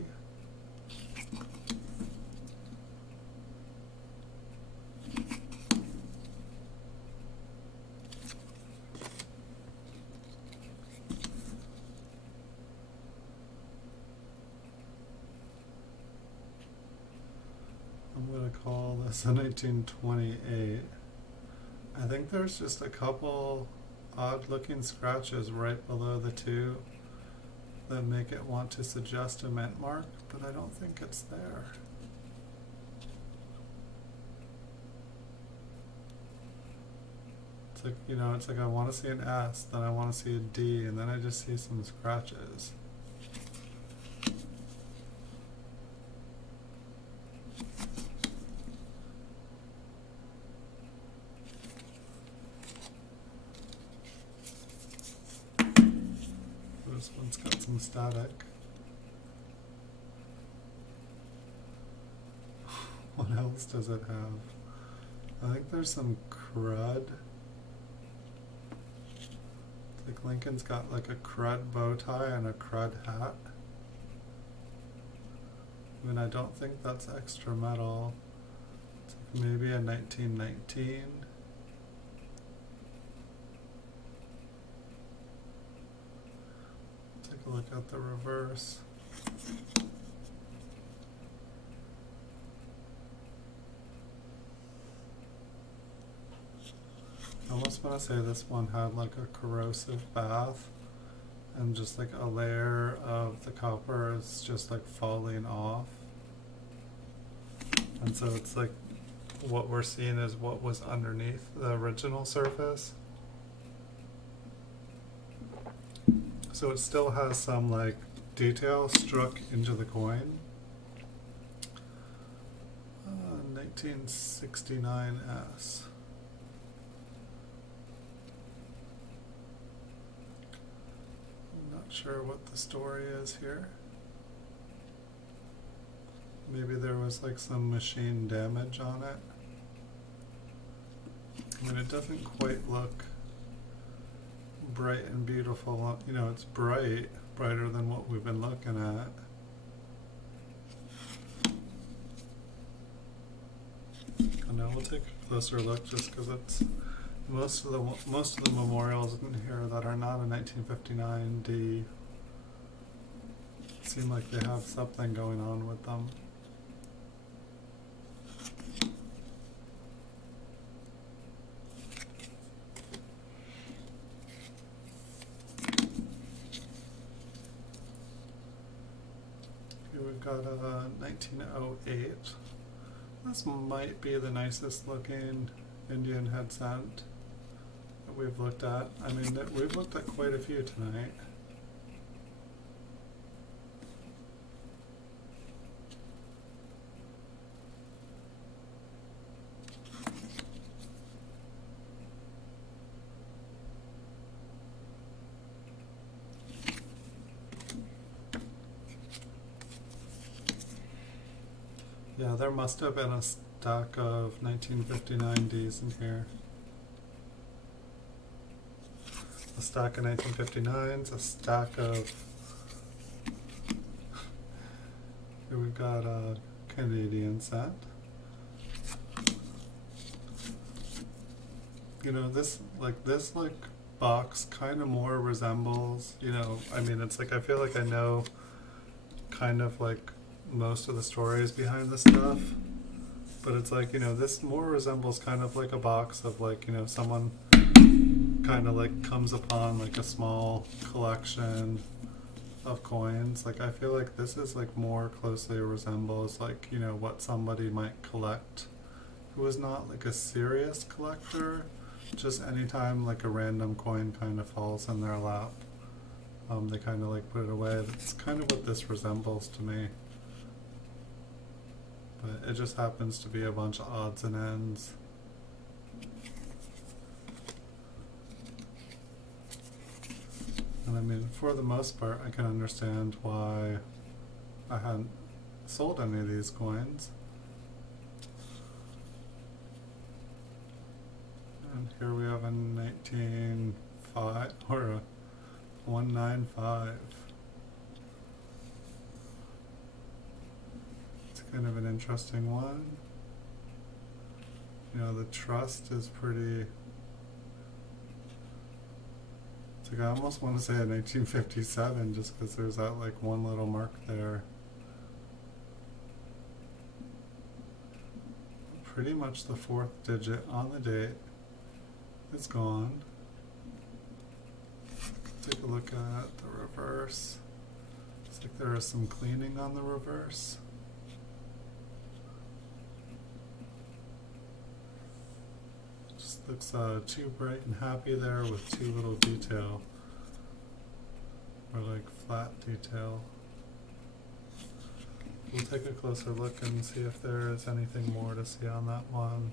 I'm going to call this a 1928. I think there's just a couple odd looking scratches right below the two that make it want to suggest a mint mark, but I don't think it's there. It's like, you know, it's like I want to see an S, then I want to see a D, and then I just see some scratches. This one's got some static. What else does it have? I think there's some crud. It's like Lincoln's got like a crud bow tie and a crud hat. I mean, I don't think that's extra metal. It's like maybe a 1919. Take a look at the reverse. I almost want to say this one had like a corrosive bath and just like a layer of the copper is just like falling off. And so it's like what we're seeing is what was underneath the original surface. So it still has some like detail struck into the coin. 1969S. I'm not sure what the story is here. Maybe there was like some machine damage on it. I mean, it doesn't quite look bright and beautiful. You know, it's bright, brighter than what we've been looking at. And now we'll take a closer look just because it's most of the memorials in here that are not a 1959D seem like they have something going on with them. We've got a 1908. This might be the nicest looking Indian head cent that we've looked at. I mean, we've looked at quite a few tonight. Yeah, there must have been a stack of 1959Ds in here. A stack of 1959s, a stack of... Here we've got a Canadian cent. You know, this box kind of more resembles, you know, I mean, it's like I feel like I know kind of like most of the stories behind this stuff, but it's like, you know, this more resembles kind of like a box of like, you know, someone kind of like comes upon like a small collection of coins. Like I feel like this is like more closely resembles like, you know, what somebody might collect who is not like a serious collector, just anytime like a random coin kind of falls in their lap, they kind of like put it away. That's kind of what this resembles to me. But it just happens to be a bunch of odds and ends. And I mean, for the most part, I can understand why I hadn't sold any of these coins. And here we have a 19.5 or a 195. It's kind of an interesting one. You know, the trust is pretty. It's like I almost want to say a 1957 just because there's that like one little mark there. Pretty much the fourth digit on the date is gone. Take a look at the reverse. Looks like there is some cleaning on the reverse. Just looks too bright and happy there with too little detail, or like flat detail. We'll take a closer look and see if there is anything more to see on that one.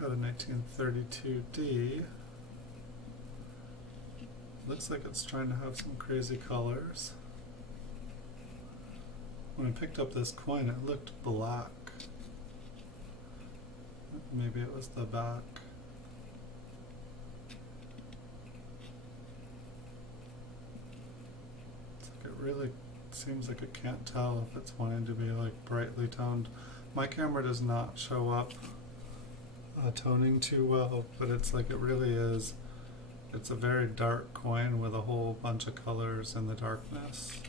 Got a 1932D. Looks like it's trying to have some crazy colors. When I picked up this coin, it looked black. Maybe it was the back. It's like it really seems like it can't tell if it's wanting to be like brightly toned. My camera does not show up toning too well, but it's like it really is. It's a very dark coin with a whole bunch of colors in the darkness.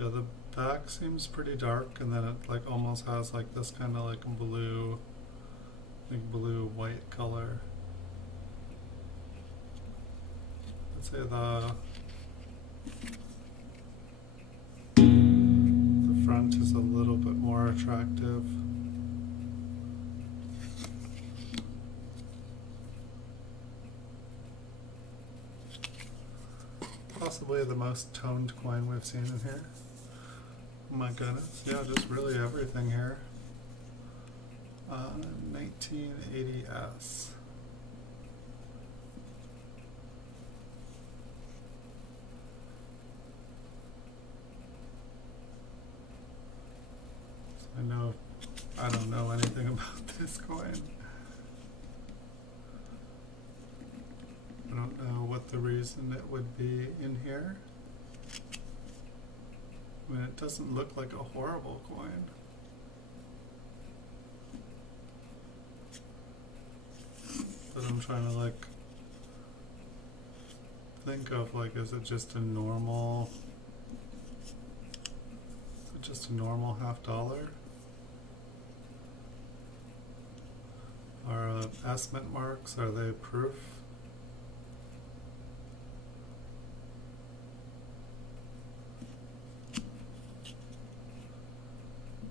Yeah, the back seems pretty dark, and then it like almost has like this kind of like blue, like blue white color. I'd say the front is a little bit more attractive. Possibly the most toned coin we've seen in here. Oh my goodness, yeah, just really everything here. 1980S. I don't know anything about this coin. I don't know what the reason it would be in here. I mean, it doesn't look like a horrible coin. But I'm trying to like think of like, is it just a normal $50? Are estimate marks, are they proof?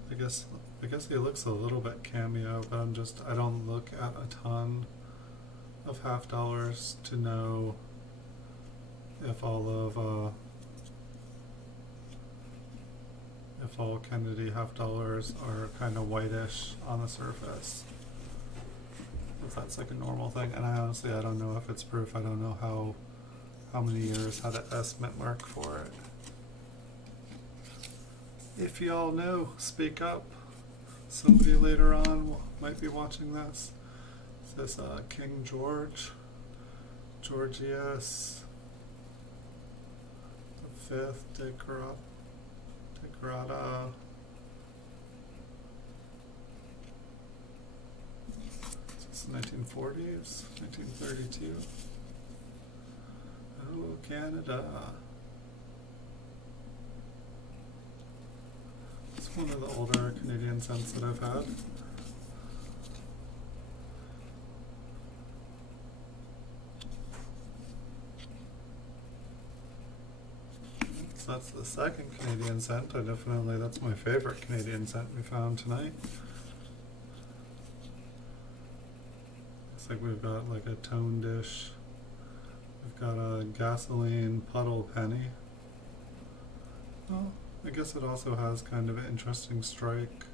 I guess he looks a little bit cameo, but I don't look at a ton of $50 to know if all Kennedy $50 are kind of whitish on the surface. If that's like a normal thing, and I don't know if it's proof. I don't know how many years had an estimate mark for it. If y'all know, speak up. Somebody later on might be watching this. Is this King George, Georgius the Fifth, Degrada. Is this 1940s, 1932? Oh, Canada. It's one of the older Canadian cents that I've had. So that's the second Canadian cent. That's my favorite Canadian cent we found tonight. Looks like we've got like a tone dish. We've got a gasoline puddle penny. Well, I guess it also has kind of an interesting strike.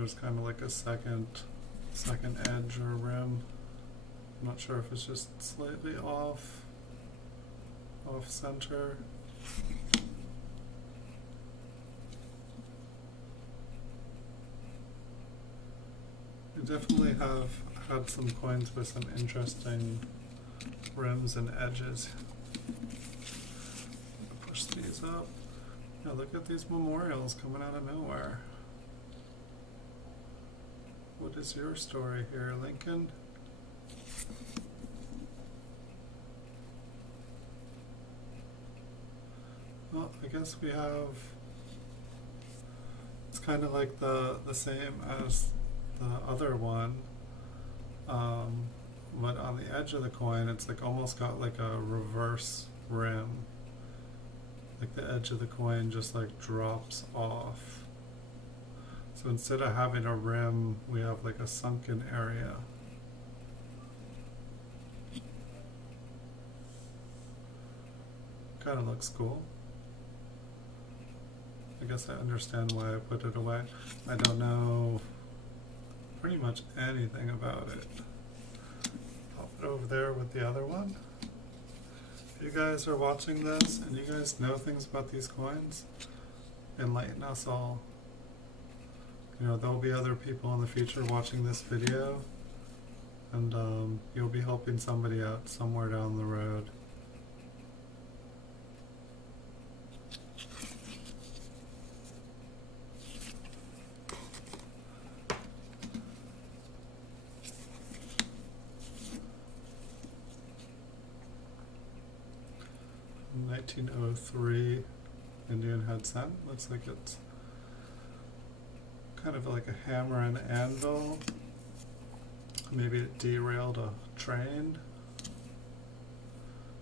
there's kind of like a second edge or rim. I'm not sure if it's just slightly off center. We definitely have had some coins with some interesting rims and edges. Push these up. Yeah, look at these memorials coming out of nowhere. What is your story here, Lincoln? Well, I guess we have, it's kind of like the same as the other one, but on the edge of the coin it's like almost got like a reverse rim. Like the edge of the coin just like drops off. So instead of having a rim, we have like a sunken area. Kind of looks cool. I guess I understand why I put it away. I don't know pretty much anything about it. Pop it over there with the other one. If you guys are watching this and you guys know things about these coins, enlighten us all. You know, there'll be other people in the future watching this video, and you'll be helping somebody out somewhere down the road. In 1903 Indian head cent. Looks like it's kind of like a hammer and anvil. Maybe it derailed a train.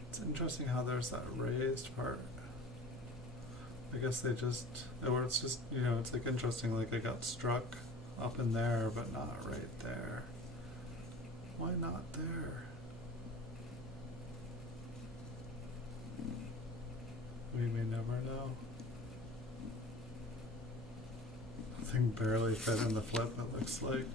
It's interesting how there's that raised part. I guess they just, or it's just, you know, it's like interesting, like it got struck up in there, but not right there. Why not there? We may never know. The thing barely fit in the flip, it looks like.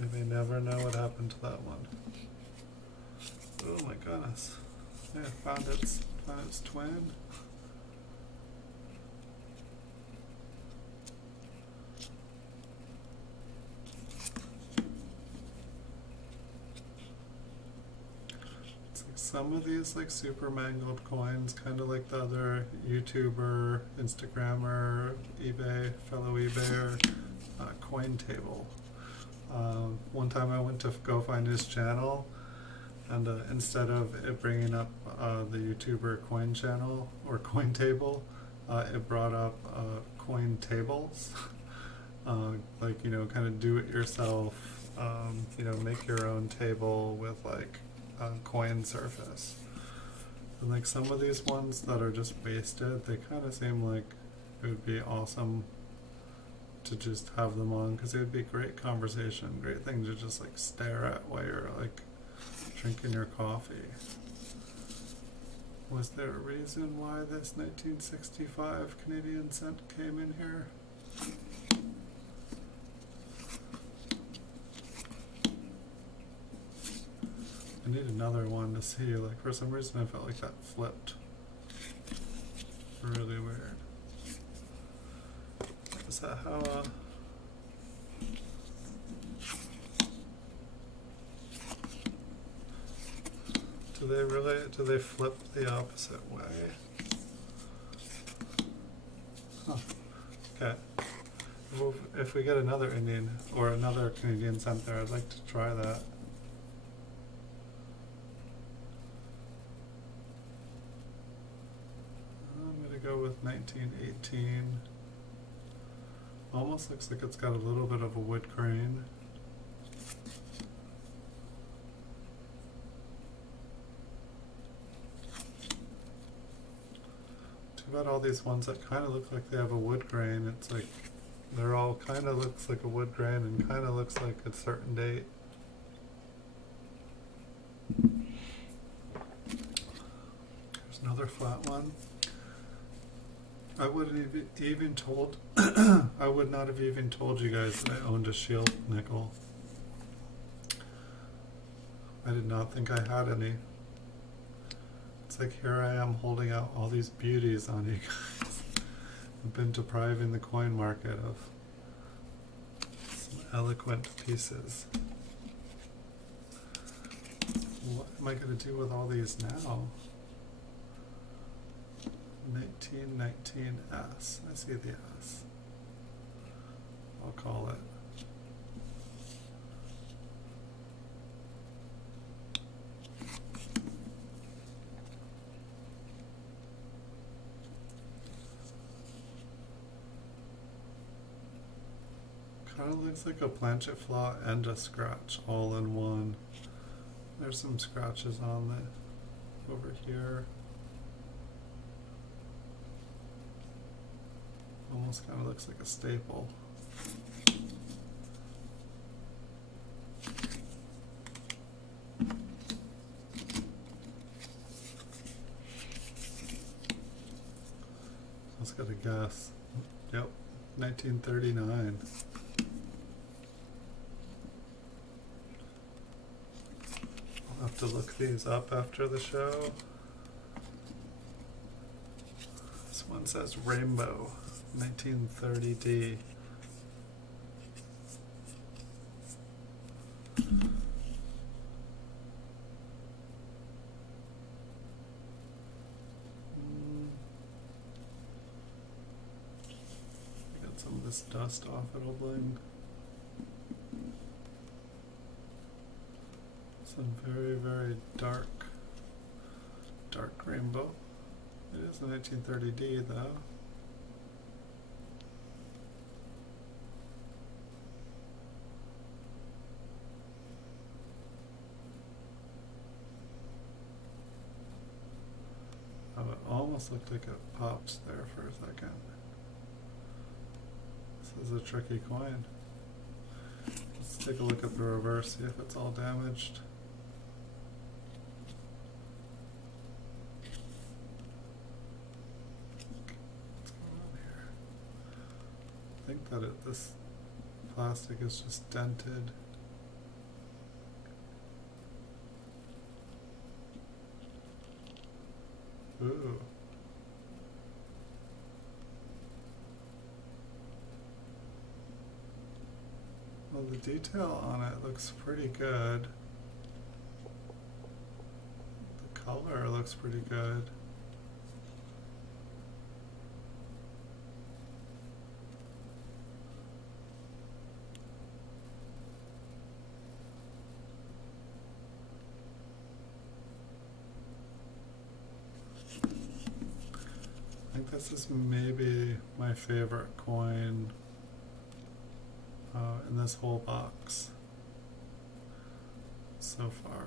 We may never know what happened to that one. Oh my goodness. Yeah, found its twin. Some of these like super mangled coins, kind of like the other YouTuber, Instagrammer, fellow eBayer, coin table. One time I went to go find his channel, and instead of it bringing up the YouTuber coin channel or coin table, it brought up coin tables. Like, you know, kind of do it yourself, you know, make your own table with like coin surface. And like some of these ones that are just wasted, they kind of seem like it would be awesome to just have them on, because it would be great conversation, great thing to just like stare at while you're like drinking your coffee. Was there a reason why this 1965 Canadian cent came in here? I need another one to see, like for some reason I felt like that flipped. Really weird. Is that how do they flip the opposite way? Huh. Okay. Well, if we get another Indian or another Canadian cent there, I'd like to try that. Go with 1918. Almost looks like it's got a little bit of a wood grain. Too bad all these ones that kind of look like they have a wood grain, it's like they're all kind of looks like a wood grain and kind of looks like a certain date. Another flat one. I wouldn't have even told, I would not have even told you guys that I owned a shield nickel. I did not think I had any. It's like here I am holding out all these beauties on you guys. I've been depriving the coin market of some eloquent pieces. What am I going to do with all these now? 1919S. I see the S. I'll call it. Kind of looks like a planchet flaw and a scratch all in one. There's some scratches on it over here. Almost kind of looks like a staple. Let's get a guess. Yep, 1939. I'll have to look these up after the show. This one says Rainbow, 1930D. Get some of this dust off, it'll bling. Some very, very dark rainbow. It is a 1930D though. Oh, it almost looked like it popped there for a second. This is a tricky coin. Let's take a look at the reverse, see if it's all damaged. What's going on here? I think that this plastic is just dented. Ooh. Well, the detail on it looks pretty good. The color looks pretty good. I think this is maybe my favorite coin in this whole box so far.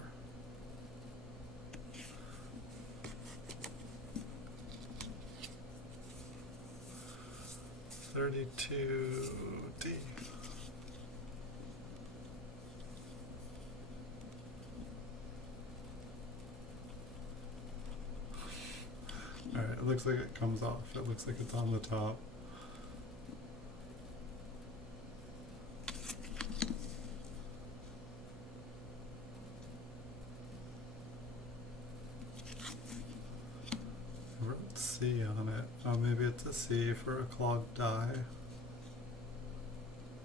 $32D. Alright, it looks like it comes off. It looks like it's on the top. I wrote C on it. Oh, maybe it's a C for a clogged die.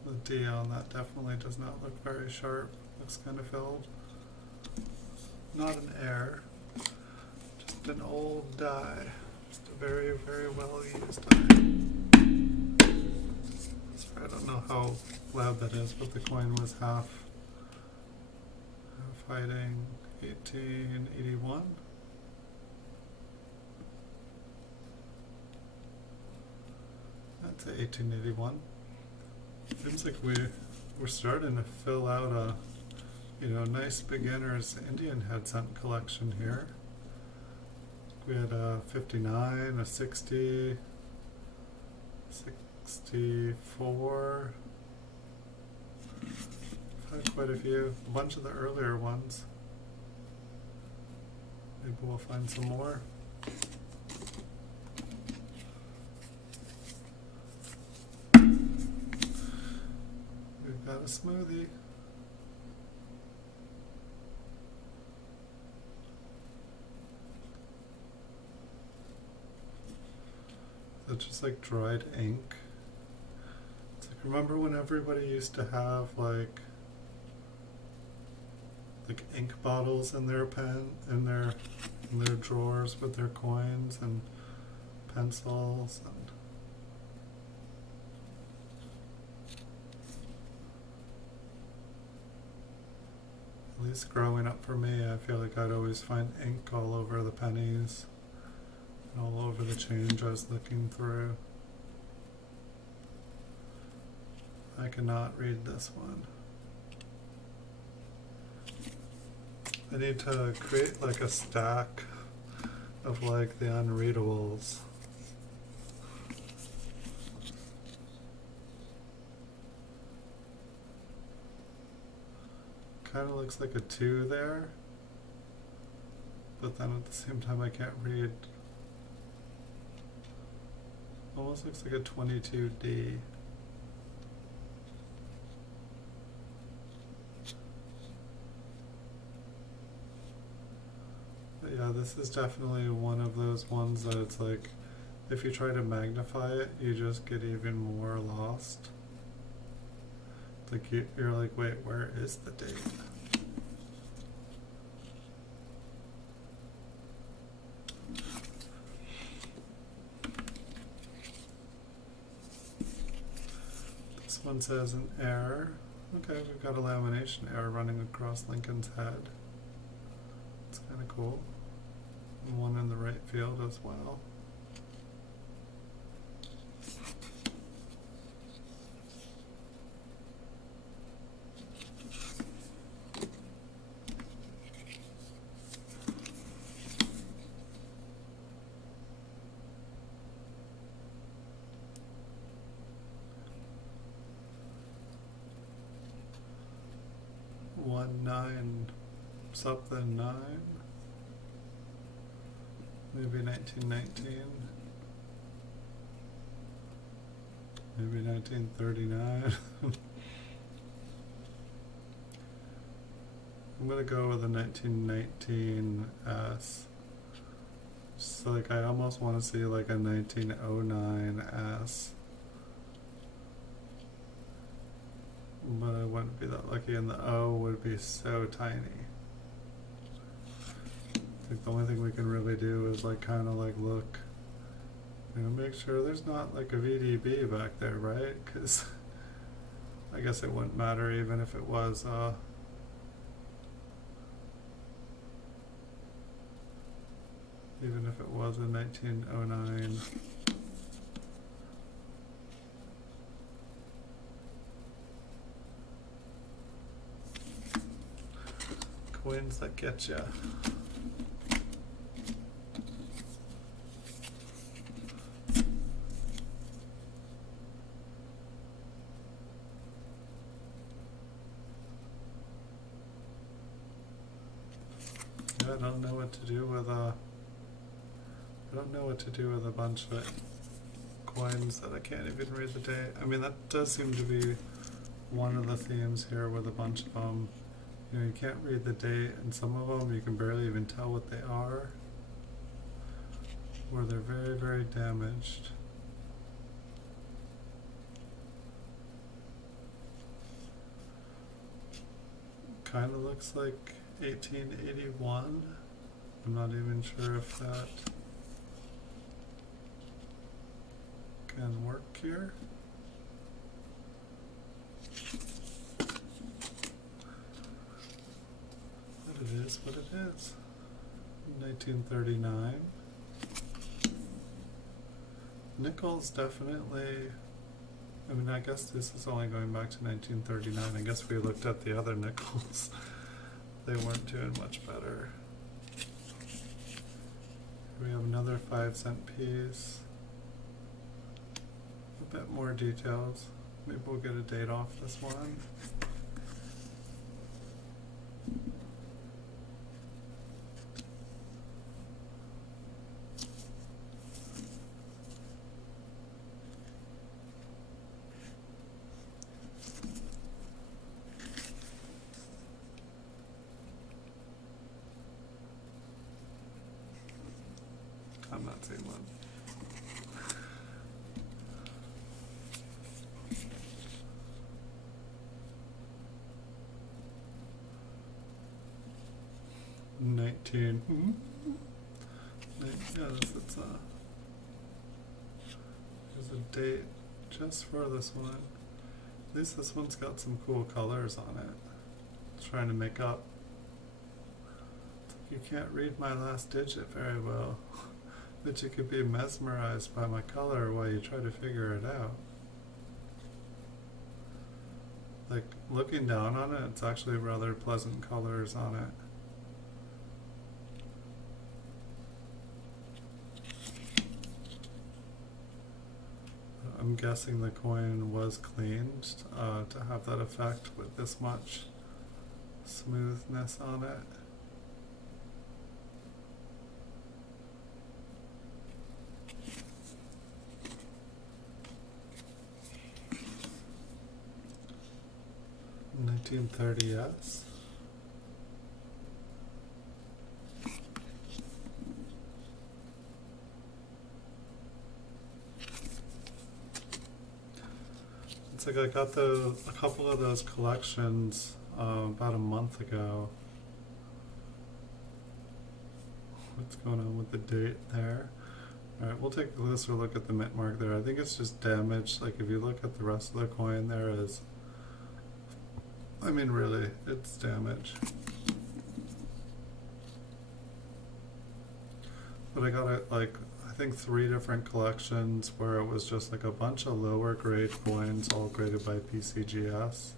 The D on that definitely does not look very sharp. Looks kind of filled. Not an error. Just an old die. Just a very, very well used die. Sorry, I don't know how loud that is, but the coin was half hiding 1881. That's a 1881. Seems like we're starting to fill out a nice beginner's Indian head cent collection here. We had a 59, a 60, 64. I've had quite a few, a bunch of the earlier ones. Maybe we'll find some more. We've got a smoothie. It's just like dried ink. It's like, remember when everybody used to have like ink bottles in their in their drawers with their coins and pencils, and at least growing up for me, I feel like I'd always find ink all over the pennies and all over the change I was looking through. I cannot read this one. I need to create like a stack of like the unreadables. Kind of looks like a 2 there, but then at the same time I can't read. Almost looks like a 22D. But yeah, this is definitely one of those ones that it's like, if you try to magnify it, you just get even more lost. Like you're like, wait, where is the date? This one says an error. Okay, we've got a lamination error running across Lincoln's head. It's kind of cool. And one in the right field as well. Nine something 9, maybe 1919, maybe 1939. I'm gonna go with a 1919 S. Just like I almost want to see like a 1909 S. But I wouldn't be that lucky, and the O would be so tiny. I think the only thing we can really do is like kind of like look, you know, make sure there's not like a VDB back there, right? Because I guess it wouldn't matter even if it was even if it was in 1909. Coins that get ya. I don't know what to do with I don't know what to do with a bunch of coins that I can't even read the date. I mean, that does seem to be one of the themes here with a bunch of them. You know, you can't read the date, and some of them you can barely even tell what they are, or they're very, very damaged. Kind of looks like 1881. I'm not even sure if that can work here. It is what it is. 1939. Nickel's definitely, I mean, I guess this is only going back to 1939. I guess we looked at the other nickels. They weren't doing much better. We have another 5-cent piece. A bit more details. Maybe we'll get a date off this one. I'm not seeing one. Yeah, it's there's a date just for this one. At least this one's got some cool colors on it. It's trying to make up. You can't read my last digit very well, but you could be mesmerized by my color while you try to figure it out. Like, looking down on it, it's actually rather pleasant colors on it. I'm guessing the coin was cleaned to have that effect with this much smoothness on it. $1930s. It's like I got a couple of those collections about a month ago. What's going on with the date there? Alright, we'll take a closer look at the mint mark there. I think it's just damaged. Like, if you look at the rest of the coin, there is, I mean, really, it's damage. But I got I think 3 different collections where it was just like a bunch of lower grade coins, all graded by PCGS.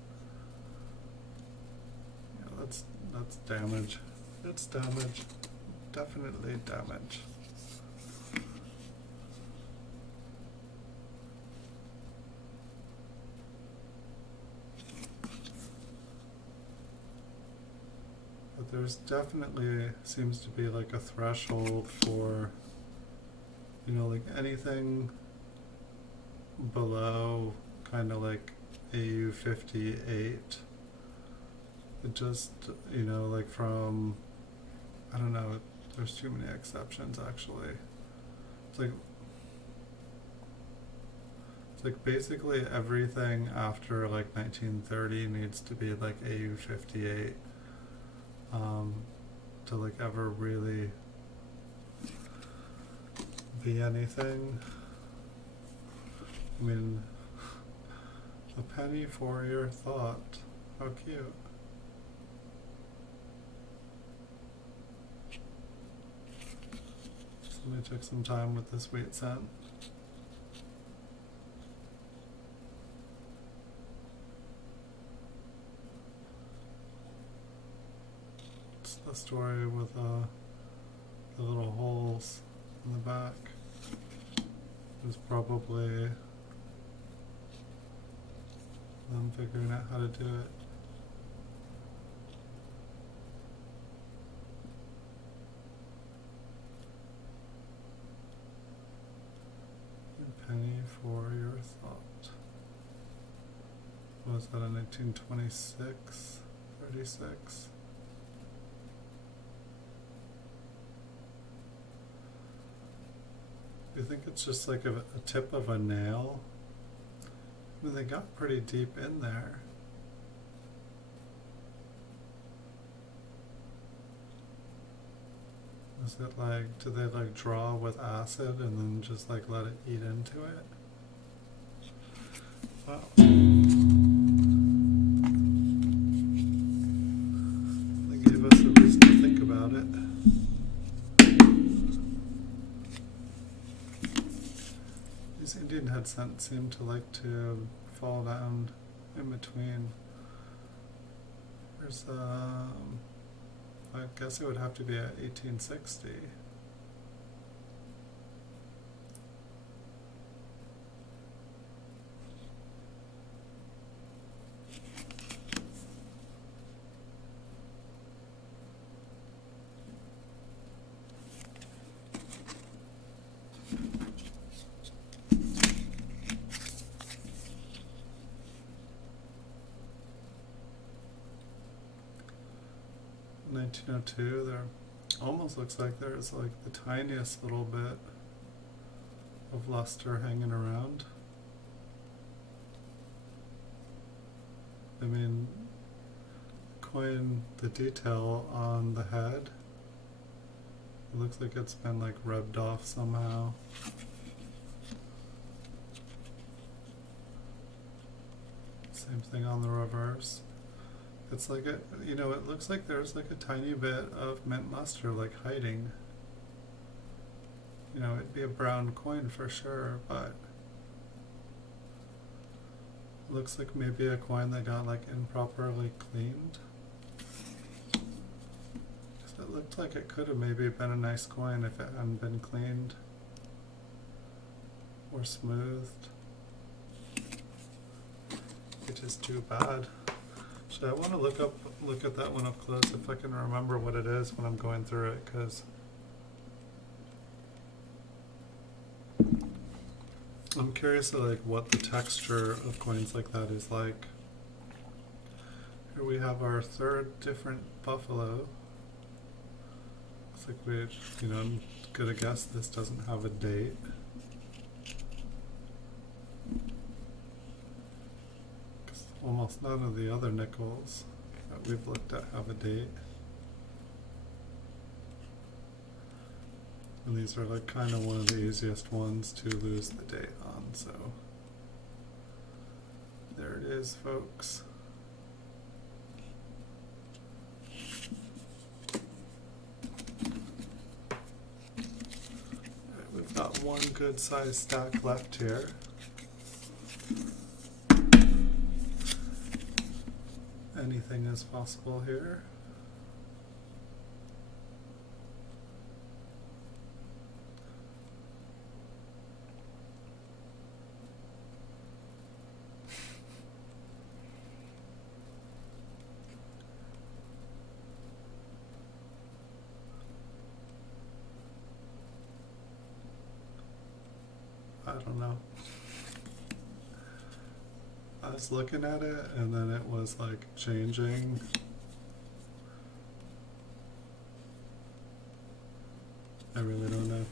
Yeah, that's damage. It's damage. Definitely damage. But there's definitely seems to be like a threshold for, you know, like anything below kind of like AU 58. It just, you know, like from, I don't know, there's too many exceptions actually. It's like basically everything after like 1930 needs to be like AU 58 to like ever really be anything. I mean, a penny for your thought. How cute. Somebody took some time with this sweet scent. It's the story with the little holes in the back. It was probably them figuring out how to do it. A penny for your thought. What was that, in 1926? 36? You think it's just like a tip of a nail? I mean, they got pretty deep in there. Is it like, do they like draw with acid and then just like let it eat into it? Wow. They gave us a reason to think about it. These Indian head scents seem to like to fall down in between. There's I guess it would have to be at 1860. $1902, they're Almost looks like there's like the tiniest little bit of luster hanging around. I mean, coin, the detail on the head, it looks like it's been like rubbed off somehow. Same thing on the reverse. It's like a, you know, it looks like there's like a tiny bit of mint luster like hiding. You know, it'd be a brown coin for sure, but it looks like maybe a coin that got like improperly cleaned. So it looked like it could have maybe been a nice coin if it hadn't been cleaned or smoothed. Which is too bad. So I want to look at that one up close if I can remember what it is when I'm going through it, because I'm curious to like what the texture of coins like that is like. Here we have our third different buffalo. Looks like we, you know, I'm gonna guess this doesn't have a date. Almost none of the other nickels that we've looked at have a date. And these are like kind of one of the easiest ones to lose the date on, so there it is, folks. Alright, we've got one good size stack left here. Anything is possible here. I don't know. I was looking at it and then it was like changing. I really don't know.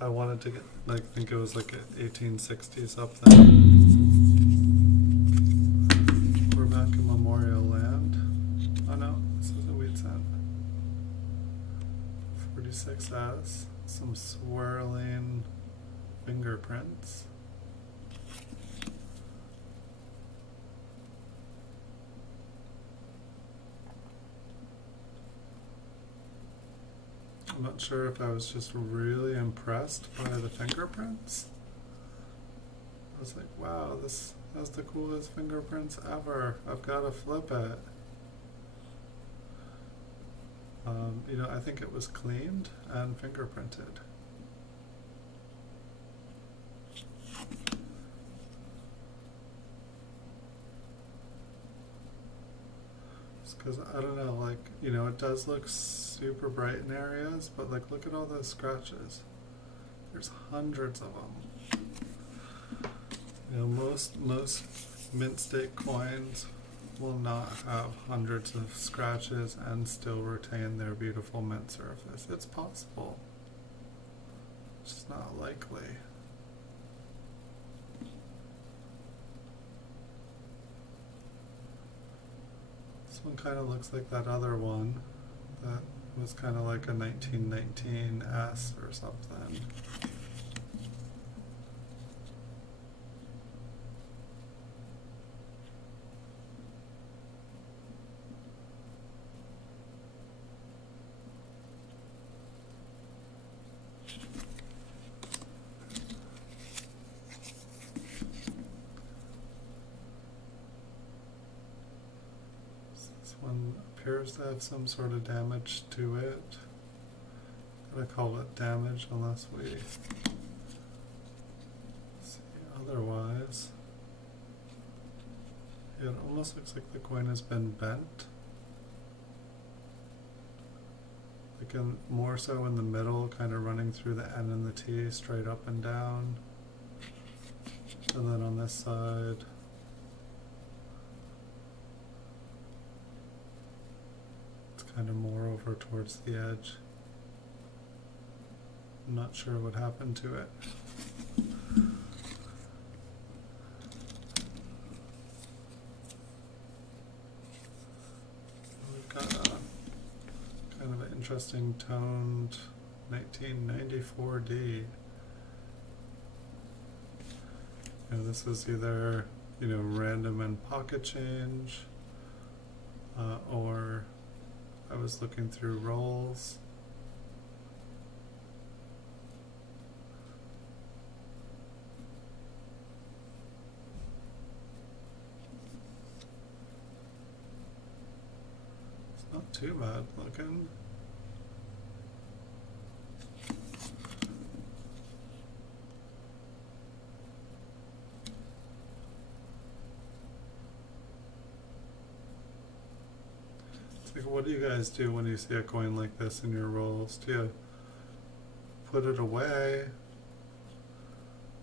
I wanted to get, like, think it was like 1860s up there. We're back in Memorial Land. Oh no, this is a wheat cent. 46S. Some swirling fingerprints. I'm not sure if I was just really impressed by the fingerprints. I was like, wow, this has the coolest fingerprints ever. I've got to flip it. You know, I think it was cleaned and fingerprinted. Because I don't know, like, you know, it does look super bright in areas, but like, look at all those scratches. There's hundreds of them. You know, most mint state coins will not have hundreds of scratches and still retain their beautiful mint surface. It's possible. It's just not likely. This one kind of looks like that other one that was kind of like a 1919 S or something. One appears to have some sort of damage to it. I'm gonna call it damage unless we see otherwise. Yeah, it almost looks like the coin has been bent. Like more so in the middle, kind of running through the N and the T, straight up and down. And then on this side, kind of more over towards the edge. I'm not sure what happened to it. We've got a kind of an interesting toned 1994D. This was either, random and pocket change, or I was looking through rolls. It's not too bad looking. What do you guys do when you see a coin like this in your rolls? Do you put it away?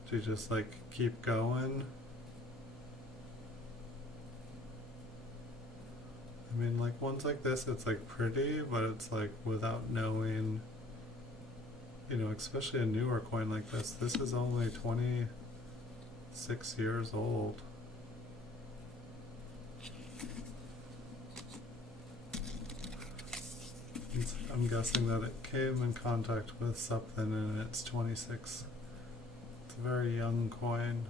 Do you just keep going? I mean, ones like this, it's pretty, but it's without knowing, especially a newer coin like this. This is only 26 years old. I'm guessing that it came in contact with something and it's 26. It's a very young coin.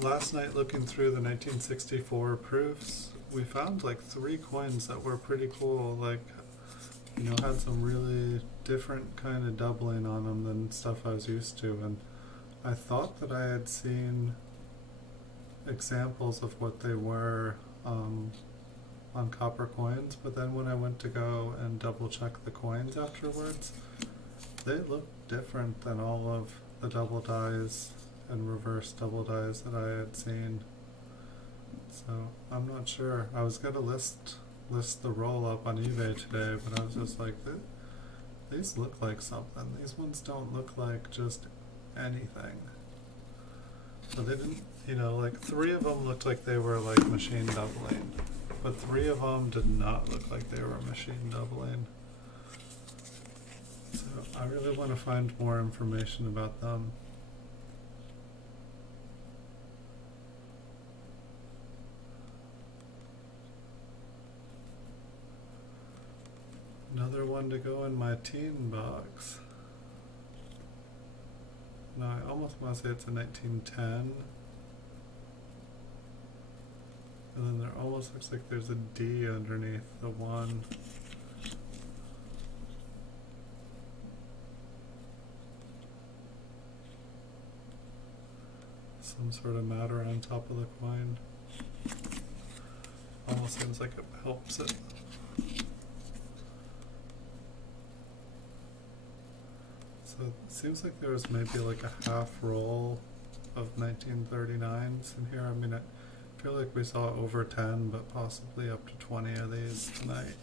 Last night, looking through the 1964 proofs, we found 3 coins that were pretty cool, had some really different kind of doubling on them than stuff I was used to, and I thought that I had seen examples of what they were on copper coins, but then when I went to go and double check the coins afterwards, they looked different than all of the double dies and reverse double dies that I had seen. So I'm not sure. I was gonna list the roll up on eBay today, but I was just these look like something. These ones don't look like just anything. So they didn't, 3 of them looked like they were machine doubling, but 3 of them did not look like they were machine doubling. So I really want to find more information about them. Another one to go in my teen box. No, I almost want to say it's a 1910. And then there almost looks like there's a D underneath the 1. Some sort of matter on top of the coin. Almost seems like it helps it. So it seems like there was maybe a half roll of 1939s in here. I mean, I feel like we saw over 10, but possibly up to 20 of these tonight.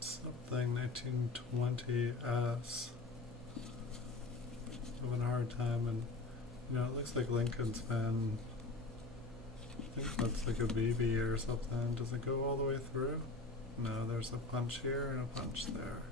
Something 1920s. Having a hard time, and it looks like Lincoln's been. I think that's a BB or something. Does it go all the way through? No, there's a punch here and a punch there.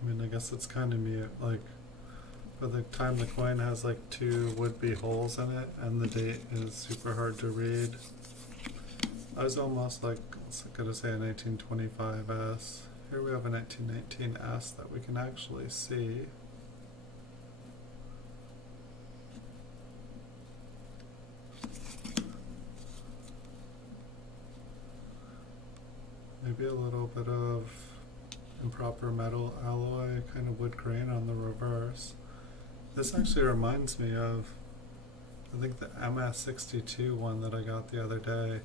I mean, I guess it's kind of me, by the time the coin has 2 would-be holes in it and the date is super hard to read. I was almost gonna say a 1925S Here we have a 1919 S that we can actually see. Maybe a little bit of improper metal alloy, kind of wood grain on the reverse. This actually reminds me of, I think, the MS62 one that I got the other day.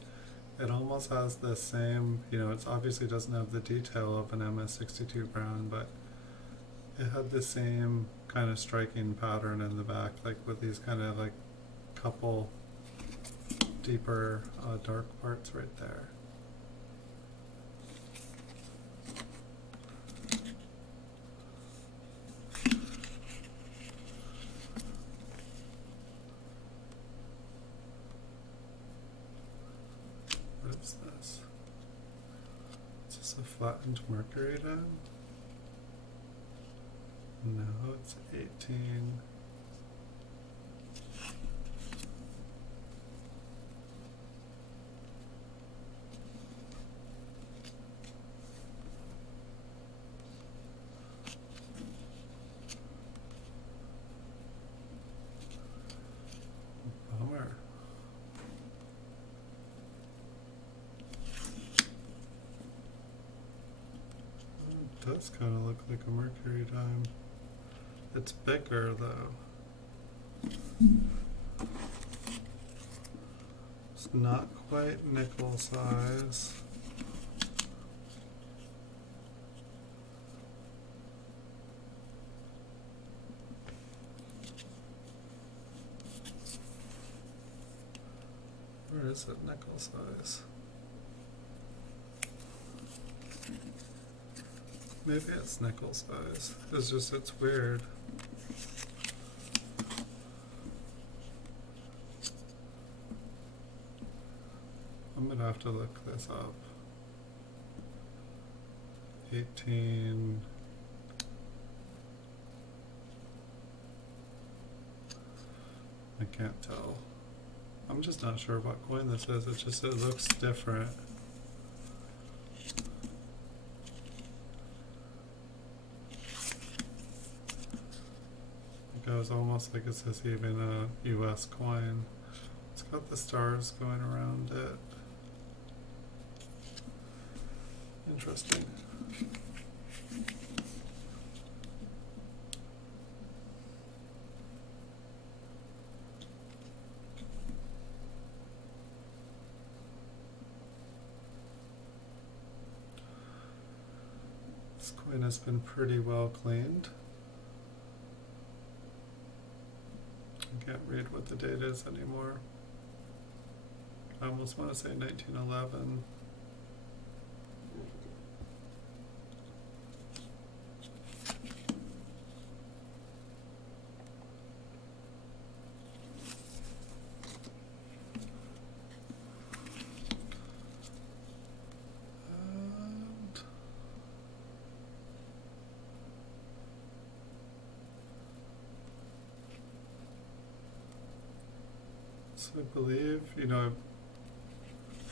It almost has the same, you know, it obviously doesn't have the detail of an MS62 brown, but it had the same kind of striking pattern in the back, like with these kind of like couple deeper dark parts right there. What is this? Is this a flattened mercury dime? No, it's 18. Bummer. It does kind of look like a mercury dime. It's bigger though. It's not quite nickel size. Where is it nickel size? Maybe it's nickel size. It's just, it's weird. I'm gonna have to look this up. 18. I can't tell. I'm just not sure what coin this is. It just, it looks different. It goes almost like it says even a US coin. It's got the stars going around it. Interesting. This coin has been pretty well cleaned. I can't read what the date is anymore. I almost want to say 1911. So I believe, you know,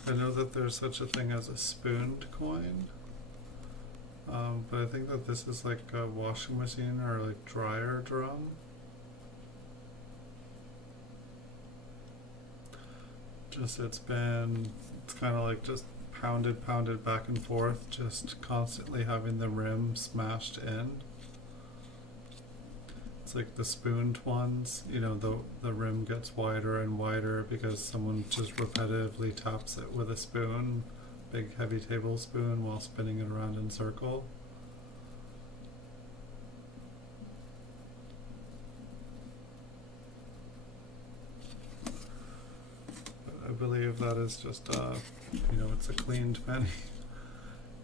I know that there's such a thing as a spooned coin, but I think that this is like a washing machine or like dryer drum. Just it's kind of like just pounded back and forth, just constantly having the rim smashed in. It's like the spooned ones, you know, the rim gets wider and wider because someone just repetitively taps it with a spoon, big heavy tablespoon, while spinning it around in circle. But I believe that is just, you know, it's a cleaned penny.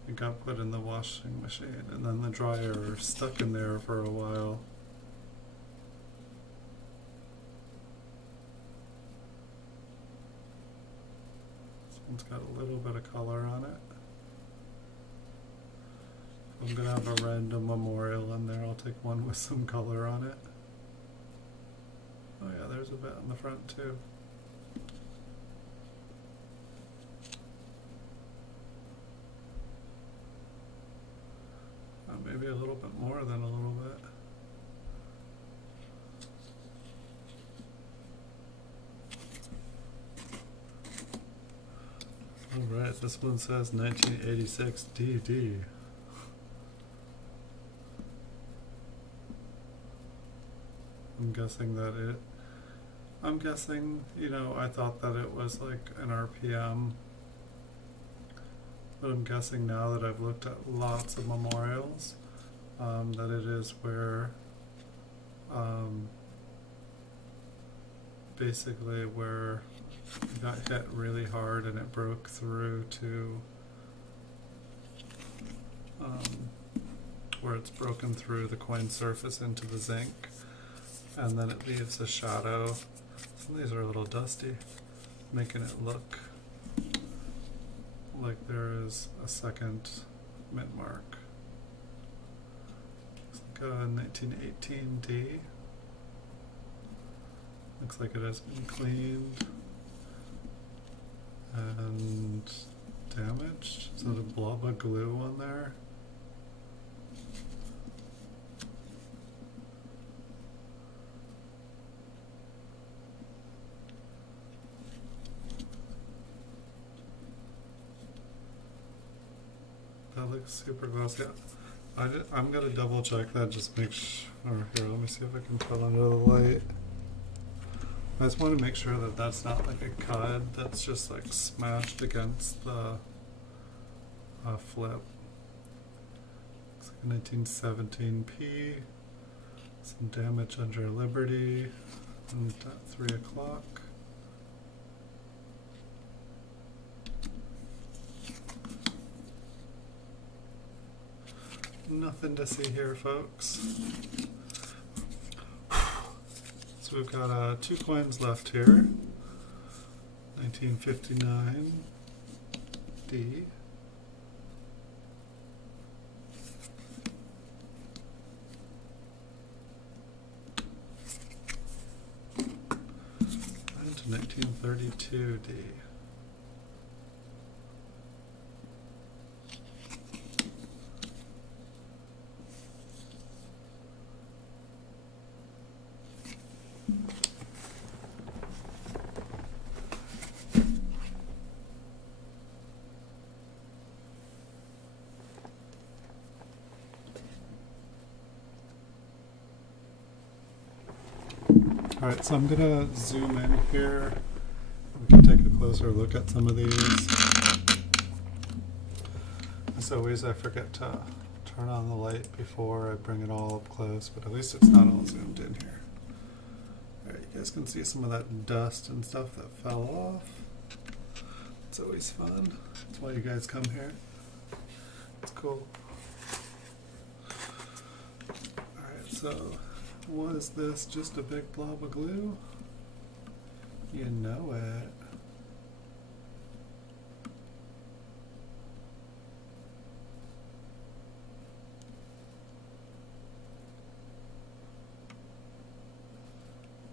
It got put in the washing machine and then the dryer stuck in there for a while. It's got a little bit of color on it. I'm gonna have a random memorial in there. I'll take one with some color on it. Oh yeah, there's a bit on the front too. maybe a little bit more than a little bit. Alright, this one says 1986 DD. I'm guessing, you know, I thought that it was like an RPM, but I'm guessing now that I've looked at lots of memorials, that it is where, basically where it got hit really hard and it broke through to, where it's broken through the coin surface into the zinc, and then it leaves a shadow. Some of these are a little dusty, making it look like there is a second mint mark. Looks like a 1918 D. Looks like it has been cleaned and damaged. Is that a blob of glue on there? That looks super glossy. I'm gonna double check that, just make sure. Here, let me see if I can tell under the light. I just want to make sure that that's not like a cud that's just like smashed against the flip. Looks like a 1917P. Some damage under Liberty and at 3 o'clock. Nothing to see here, folks. So we've got 2 coins left here. 1959 D. And 1932 D. Alright, so I'm going to zoom in here. We can take a closer look at some of these. As always, I forget to turn on the light before I bring it all up close, but at least it's not all zoomed in here. Alright, you guys can see some of that dust and stuff that fell off. It's always fun. That's why you guys come here. It's cool. Alright, so was this just a big blob of glue? You know it.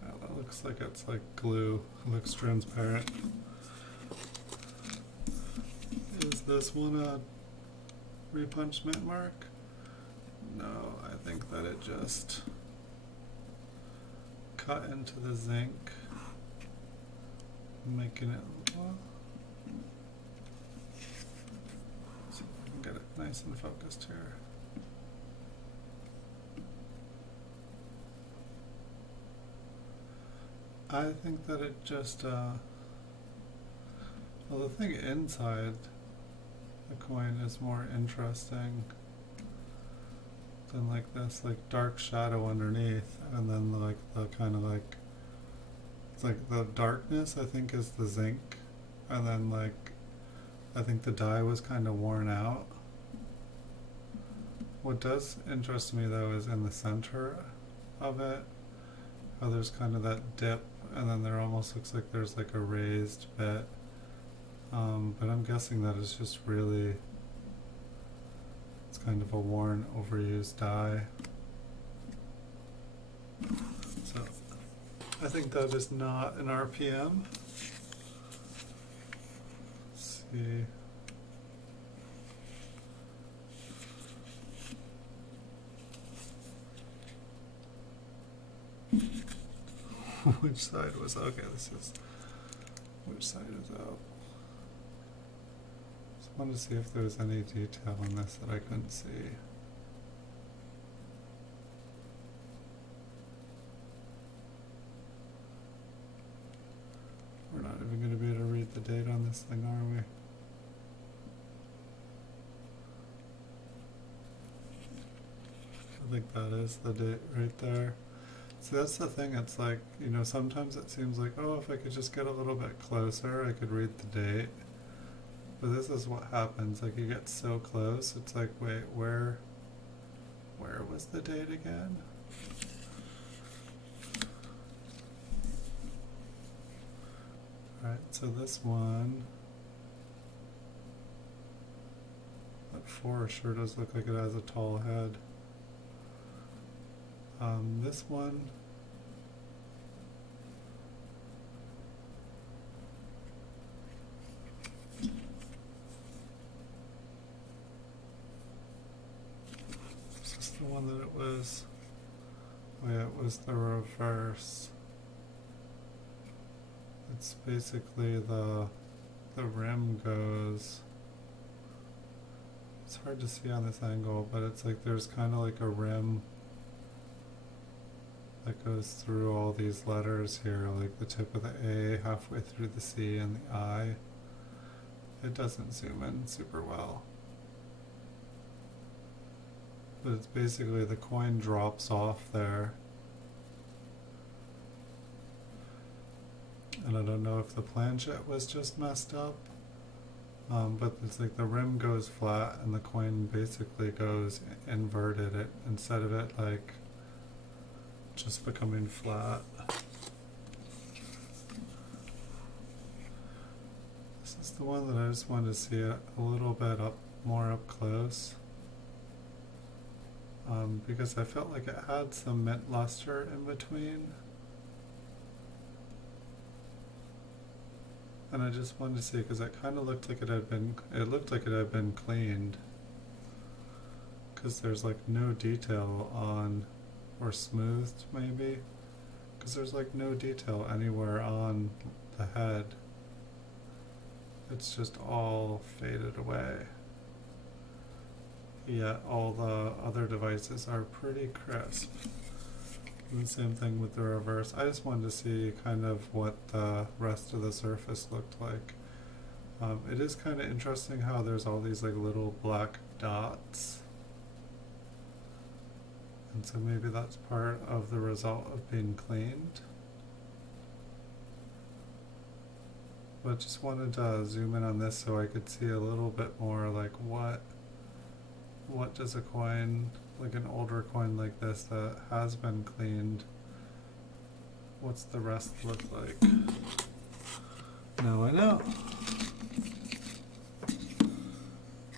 Well, that looks like it's like glue. It looks transparent. Is this one a repunched mint mark? No, I think that it just cut into the zinc, making it, well, see if I can get it nice and focused here. I think that it just, well, the thing inside the coin is more interesting than like this like dark shadow underneath, and then like the kind of like, it's like the darkness I think is the zinc, and then like I think the dye was kind of worn out. What does interest me though is in the center of it, how there's kind of that dip, and then there almost looks like there's like a raised bit, but I'm guessing that it's just really, it's kind of a worn, overused dye. So I think that is not an RPM. Let's see. which side was, okay, this is, which side is out? Just wanted to see if there was any detail in this that I couldn't see. We're not even going to be able to read the date on this thing, are we? I think that is the date right there. So that's the thing, it's like, you know, sometimes it seems like, oh, if I could just get a little bit closer, I could read the date. But this is what happens, like you get so close, it's like, wait, where was the date again? Alright, so this one, that 4 sure does look like it has a tall head. This one, is this the one that it was? Oh yeah, it was the reverse. It's basically the rim goes, it's hard to see on this angle, but it's like there's kind of like a rim that goes through all these letters here, like the tip of the A, halfway through the C and the I. It doesn't zoom in super well. But it's basically the coin drops off there. And I don't know if the planchette was just messed up, but it's like the rim goes flat and the coin basically goes inverted, it instead of it like just becoming flat. This is the one that I just wanted to see it a little bit more up close, because I felt like it had some mint luster in between. And I just wanted to see, because it kind of looked like it had been cleaned, because there's like no detail on, or smoothed maybe, because there's like no detail anywhere on the head. It's just all faded away. Yet all the other devices are pretty crisp. And the same thing with the reverse. I just wanted to see kind of what the rest of the surface looked like. It is kind of interesting how there's all these like little black dots. And so maybe that's part of the result of being cleaned. But just wanted to zoom in on this so I could see a little bit more like what does a coin, like an older coin like this that has been cleaned, what's the rest look like? Now I know.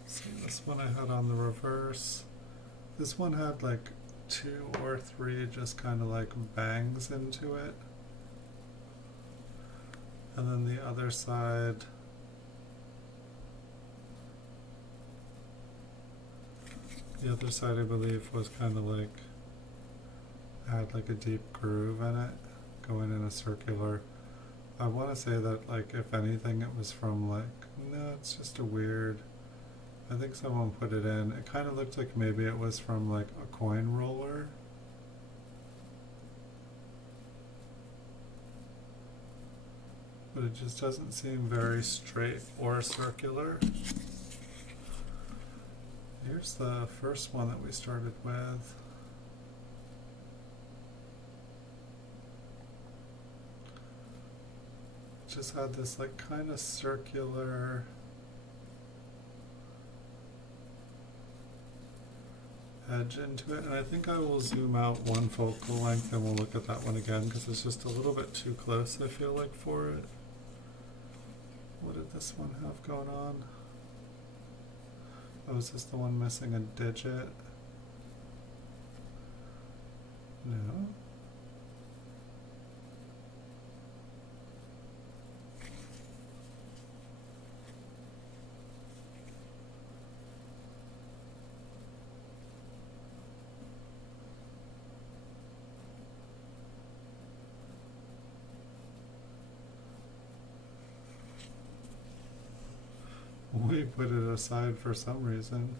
See, this one I had on the reverse. This one had like 2 or 3 just kind of like bangs into it. And then the other side, I believe was kind of like, had like a deep groove in it, going in a circular. I want to say that like if anything it was from like, no, it's just a weird, I think someone put it in, it kind of looked like maybe it was from like a coin roller. But it just doesn't seem very straight or circular. Here's the first one that we started with. Just had this like kind of circular edge into it, and I think I will zoom out one focal length and we'll look at that one again because it's just a little bit too close, I feel like, for it. What did this one have going on? Oh, is this the one missing a digit? No. We put it aside for some reason.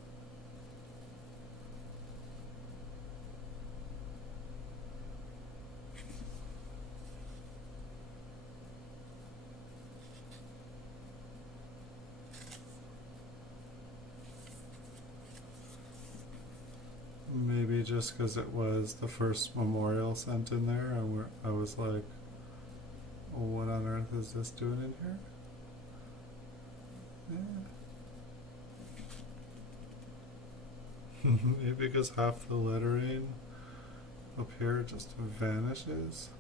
Maybe just because it was the first memorial sent in there, and I was like, well, what on earth is this doing in here? Yeah. Maybe because half the lettering up here just vanishes.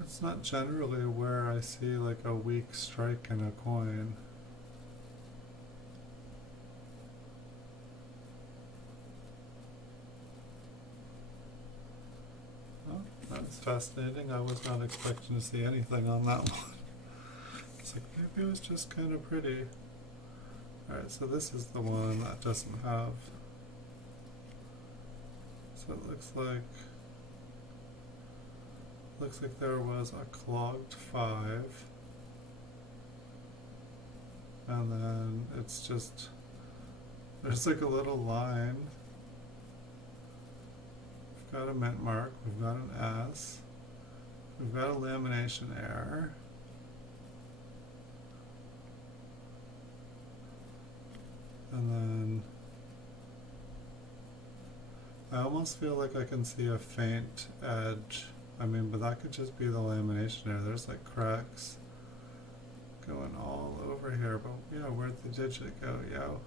It's not generally where I see like a weak strike in a coin. Oh, that's fascinating. I was not expecting to see anything on that one. It's like maybe it was just kind of pretty. Alright, so this is the one that doesn't have. So it looks like there was a clogged 5, and then it's just, there's like a little line. We've got a mint mark, we've got an S, we've got a lamination error, and then I almost feel like I can see a faint edge. I mean, but that could just be the lamination error. There's like cracks going all over here, but yeah, where'd the digit go? Yo.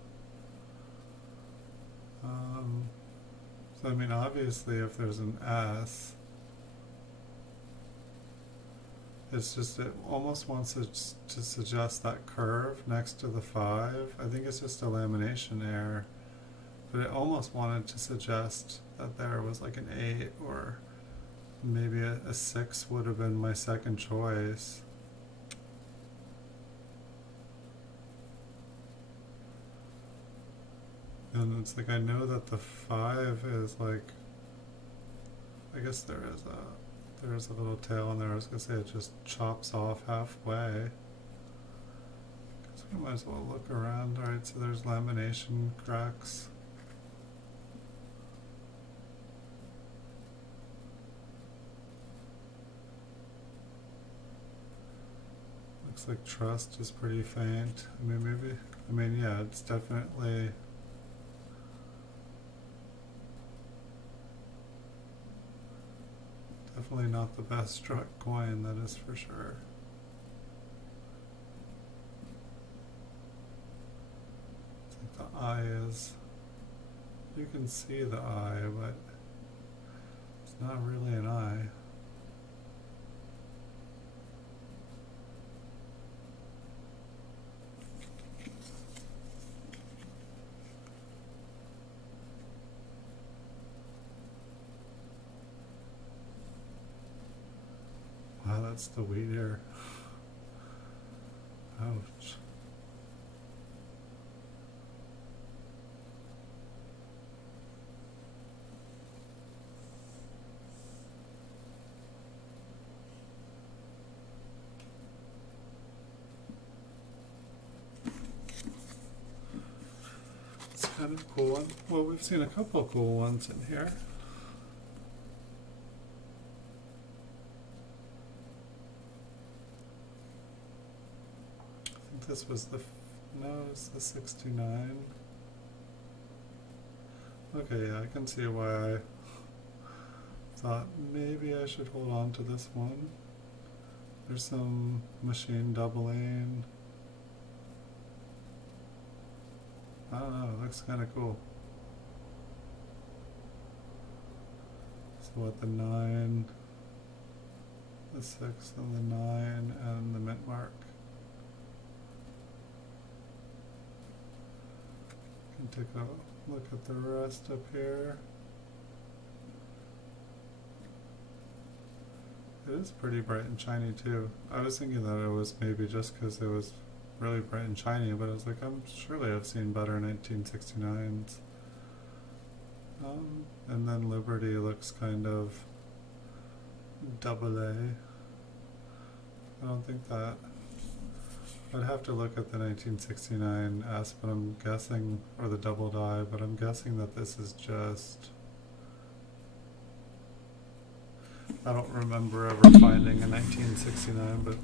So I mean, obviously if there's an S, it's just, it almost wants to suggest that curve next to the 5. I think it's just a lamination error, but it almost wanted to suggest that there was like an 8, or maybe a 6 would have been my second choice. And it's like, I know that the 5 is like, I guess there's a little tail in there. I was gonna say it just chops off halfway. So I might as well look around. Alright, so there's lamination cracks. Looks like trust is pretty faint. I mean, yeah, it's definitely not the best struck coin, that is for sure. It's like the eye is, you can see the eye, but it's not really an eye. Wow, that's the wheat here. Ouch. It's kind of cool. Well, we've seen a couple of cool ones in here. This was no, it's the 69. Okay, yeah, I can see why I thought maybe I should hold on to this one. There's some machine doubling. I don't know, it looks kind of cool. So what, the 9, the 6, and the 9, and the mint mark. Take a look at the rest up here. It is pretty bright and shiny too. I was thinking that it was maybe just because it was really bright and shiny, but I was like, surely I've seen better 1969s. And then Liberty looks kind of double A. I don't think that. I'd have to look at the 1969 S, but I'm guessing, or the double die, but I'm guessing that this is just. I don't remember ever finding a 1969, but.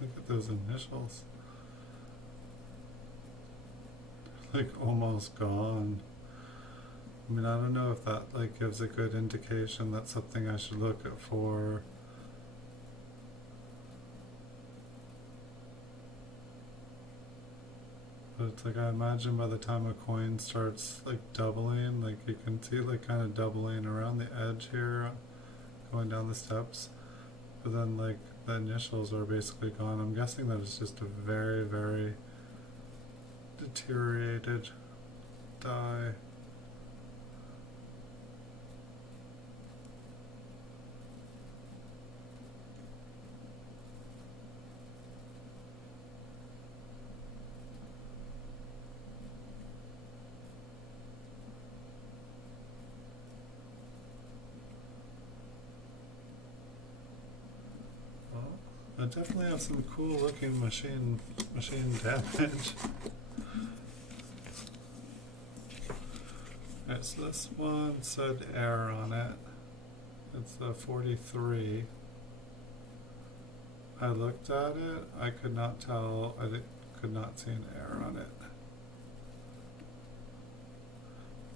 Look at those initials. Like almost gone. I mean, I don't know if that like gives a good indication that's something I should look at for. But it's like, I imagine by the time a coin starts like doubling, like you can see like kind of doubling around the edge here, going down the steps. But then like the initials are basically gone. I'm guessing that it's just a very, very deteriorated die. I definitely have some cool looking machine damage. Alright, so this one said error on it. It's a 43. I looked at it, I could not tell, could not see an error on it.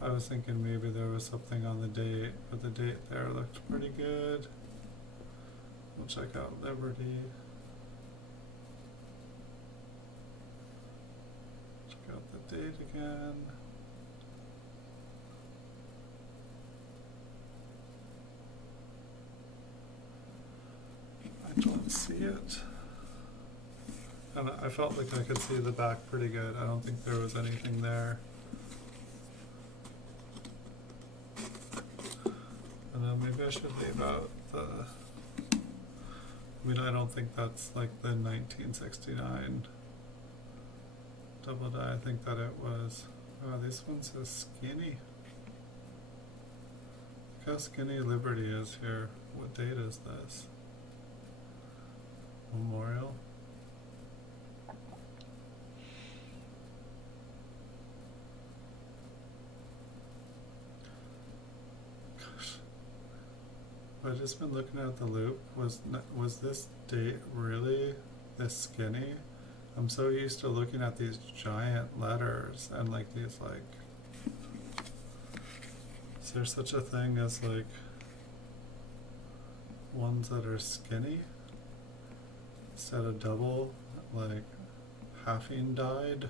I was thinking maybe there was something on the date, but the date there looked pretty good. We'll check out Liberty. Check out the date again. I don't see it. And I felt like I could see the back pretty good. I don't think there was anything there. And maybe I should leave out the. I mean, I don't think that's like the 1969 double die. I think that it was. Oh, this one says skinny. Look how skinny Liberty is here. What date is this? Memorial. I've just been looking at the loop. Was this date really this skinny? I'm so used to looking at these giant letters and like these like. Is there such a thing as like ones that are skinny instead of double, like halving dyed?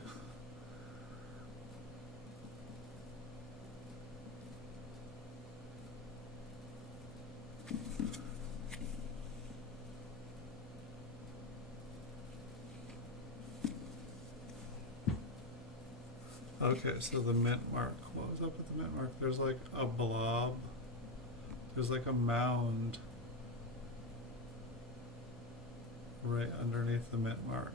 Okay, so the mint mark. What was up with the mint mark? There's like a blob. There's like a mound right underneath the mint mark.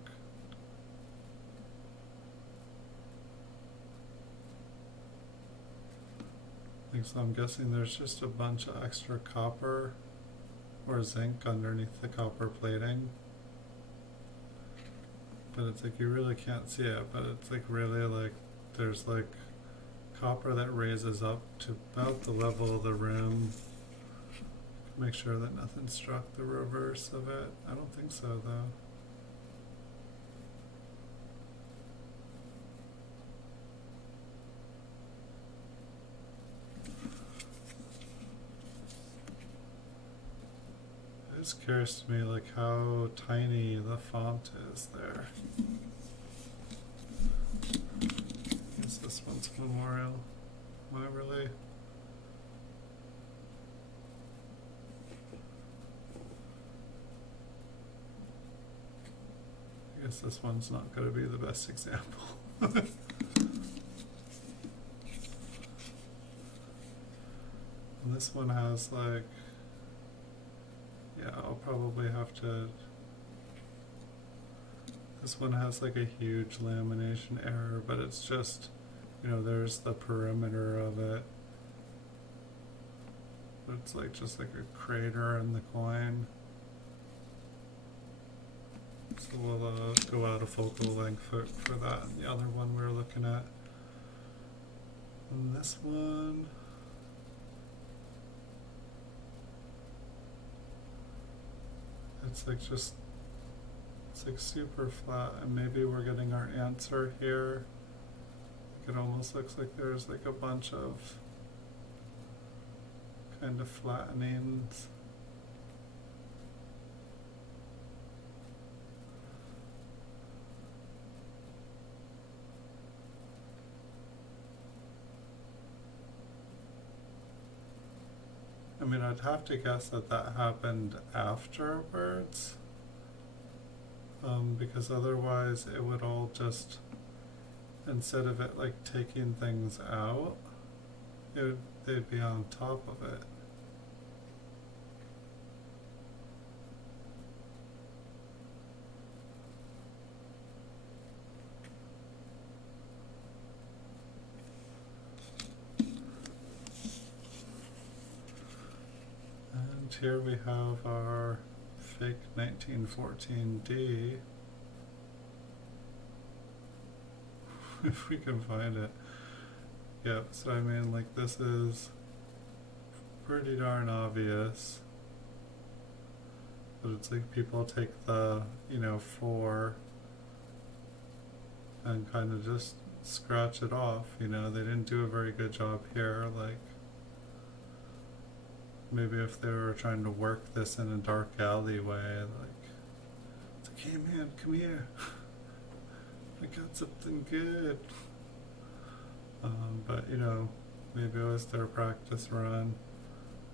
So I'm guessing there's just a bunch of extra copper or zinc underneath the copper plating. But it's like you really can't see it, but it's like really like there's like copper that raises up to about the level of the rim. Make sure that nothing struck the reverse of it. I don't think so though. just curious to me, like, how tiny the font is there. I guess this one's Memorial. Am I really? I guess this one's not going to be the best example. And this one has like, yeah, I'll probably have to, this one has like a huge lamination error, but it's just, you know, there's the perimeter of it. It's like just like a crater in the coin. So we'll go out of focal length for that and the other one we were looking at. And this one, it's like just, it's like super flat, and maybe we're getting our answer here. Like it almost looks like there's like a bunch of kind of flattenings. I mean, I'd have to guess that that happened afterwards, because otherwise it would all just, instead of it like taking things out, they'd be on top of it. And here we have our fake 1914D. If we can find it. Yep, so I mean, like, this is pretty darn obvious. But it's like people take the, you know, 4 and kind of just scratch it off, you know. They didn't do a very good job here, like, maybe if they were trying to work this in a dark alleyway, like, it's like, hey man, come here. I got something good. But you know, maybe it was their practice run.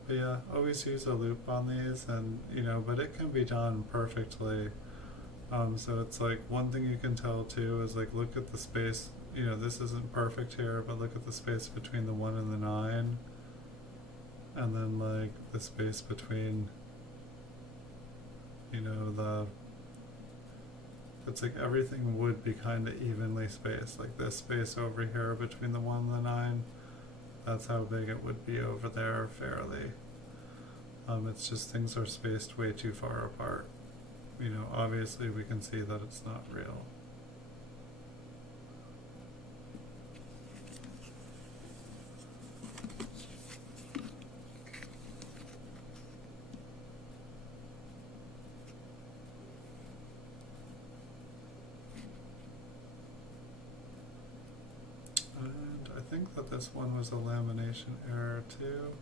But yeah, always use a loop on these, and you know, but it can be done perfectly. So it's like, one thing you can tell too is like, look at the space, you know, this isn't perfect here, but look at the space between the 1 and the 9. And then like the space between, you know, it's like everything would be kind of evenly spaced. Like this space over here between the 1 and the 9, that's how big it would be over there fairly. It's just things are spaced way too far apart. You know, obviously we can see that it's not real. And I think that this one was a lamination error too.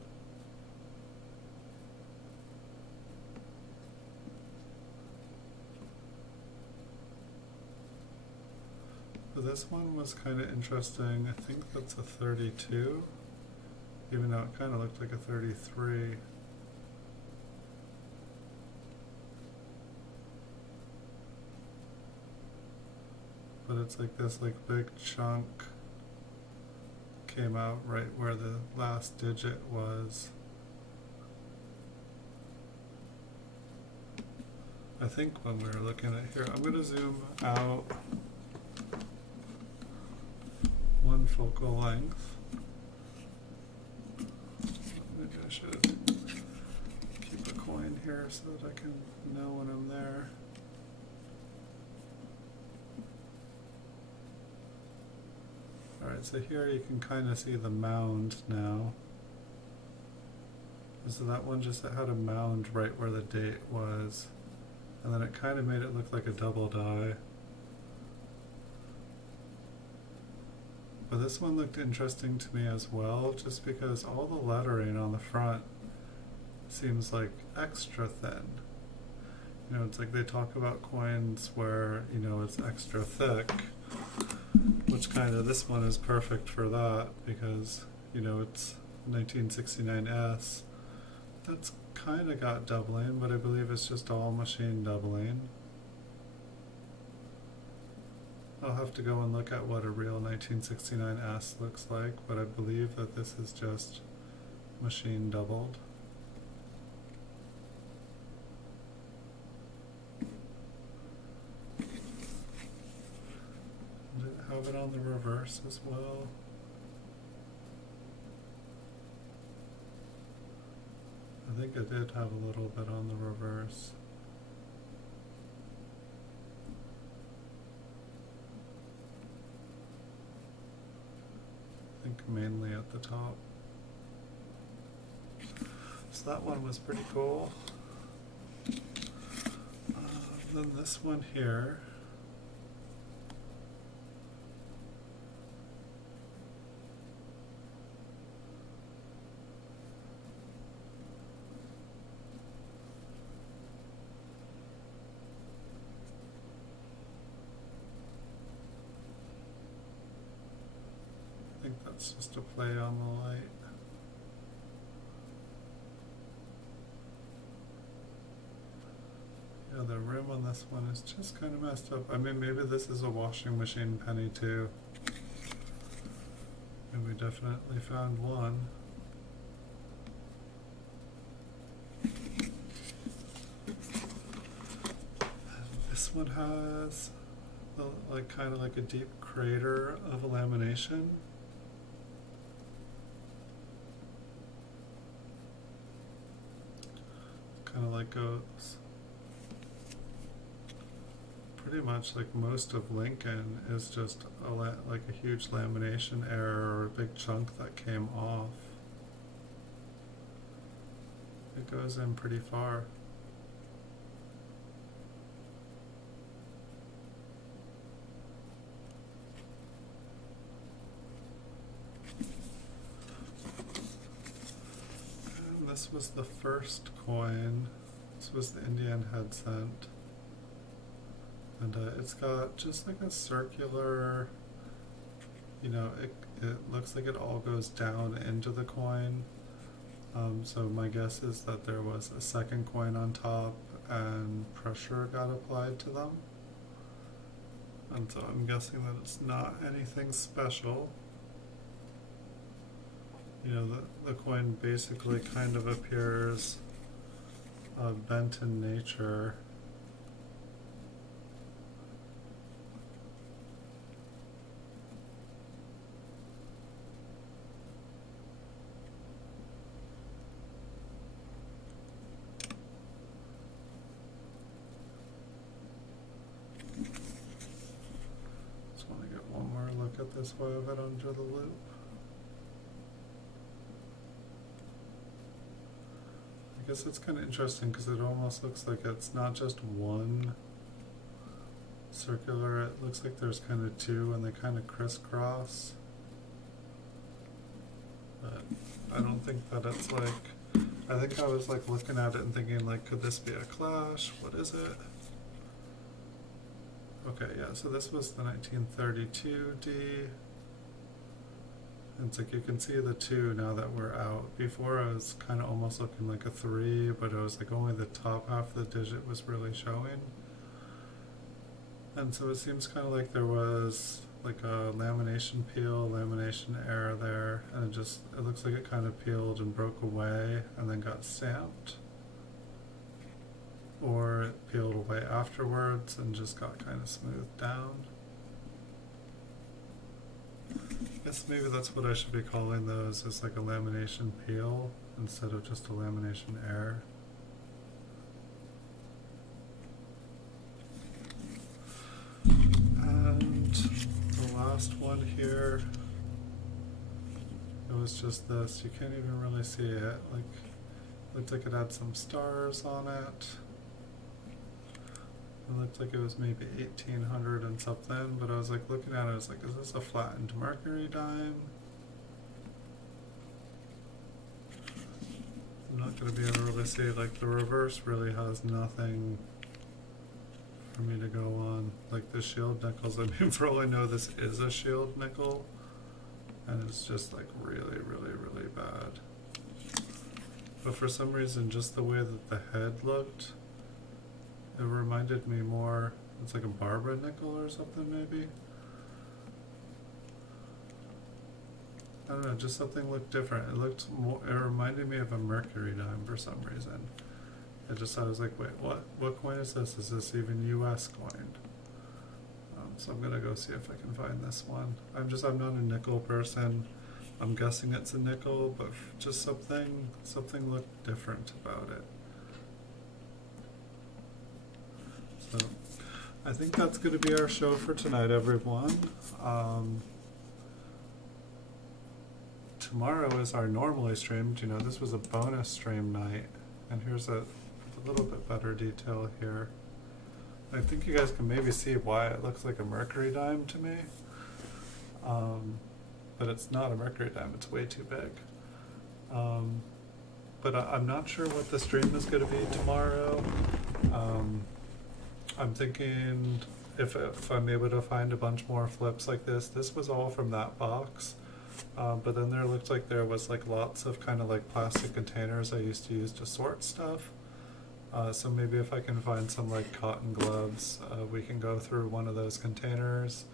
But this one was kind of interesting. I think that's a 32, even though it kind of looked like a 33. But it's like this like big chunk came out right where the last digit was. I think when we were looking at here, I'm going to zoom out 1 focal length. Maybe I should keep a coin here so that I can know when I'm there. Alright, so here you can kind of see the mound now. So that one just had a mound right where the date was. And then it kind of made it look like a double die. But this one looked interesting to me as well, just because all the lettering on the front seems like extra thin. You know, it's like they talk about coins where, you know, it's extra thick, which kind of, this one is perfect for that because, you know, it's 1969S. That's kind of got doubling, but I believe it's just all machine doubling. I'll have to go and look at what a real 1969S looks like, but I believe that this is just machine doubled. Did it have it on the reverse as well? I think it did have a little bit on the reverse. I think mainly at the top. So that one was pretty cool. Then this one here. I think that's just a play on the light. Yeah, the rim on this one is just kind of messed up. I mean, maybe this is a washing machine penny too. And we definitely found one. This one has like kind of like a deep crater of a lamination. Kind of like goes pretty much like most of Lincoln is just like a huge lamination error or a big chunk that came off. It goes in pretty far. And this was the first coin. This was the Indian head cent. And it's got just like a circular, you know, it looks like it all goes down into the coin. So my guess is that there was a second coin on top and pressure got applied to them. And so I'm guessing that it's not anything special. You know, the coin basically kind of appears bent in nature. At this way of it under the loop. I guess it's kind of interesting because it almost looks like it's not just one circular, it looks like there's kind of two and they kind of crisscross. But I don't think that it's like, I think I was like looking at it and thinking like, could this be a clash? What is it? Okay, yeah, so this was the 1932 D. And it's like you can see the 2 now that we're out. Before I was kind of almost looking like a 3, but it was like only the top half of the digit was really showing. And so it seems kind of like there was like a lamination peel, lamination error there, and it looks like it kind of peeled and broke away and then got stamped. Or it peeled away afterwards and just got kind of smoothed down. I guess maybe that's what I should be calling those, is like a lamination peel instead of just a lamination error. And the last one here, it was just this. You can't even really see it. Like, looked like it had some stars on it. It looked like it was maybe 1800 and something, but I was like looking at it, I was like, is this a flattened mercury dime? I'm not going to be able to really see, like the reverse really has nothing for me to go on. Like the shield nickels, I mean, for all I know, this is a shield nickel, and it's just like really, really, really bad. But for some reason, just the way that the head looked, it reminded me more, it's like a Barbara nickel or something maybe? I don't know, just something looked different. It looked more, it reminded me of a mercury dime for some reason. I was like, wait, what coin is this? Is this even US coined? So I'm gonna go see if I can find this one. I'm not a nickel person. I'm guessing it's a nickel, but just something looked different about it. So I think that's gonna be our show for tonight, everyone. Tomorrow is our normally streamed. You know, this was a bonus stream night, and here's a little bit better detail here. I think you guys can maybe see why it looks like a mercury dime to me, but it's not a mercury dime. It's way too big. But I'm not sure what the stream is going to be tomorrow. I'm thinking if I'm able to find a bunch more flips like this. This was all from that box. But then there looked like there was like lots of kind of like plastic containers I used to use to sort stuff. So maybe if I can find some like cotton gloves, we can go through one of those containers,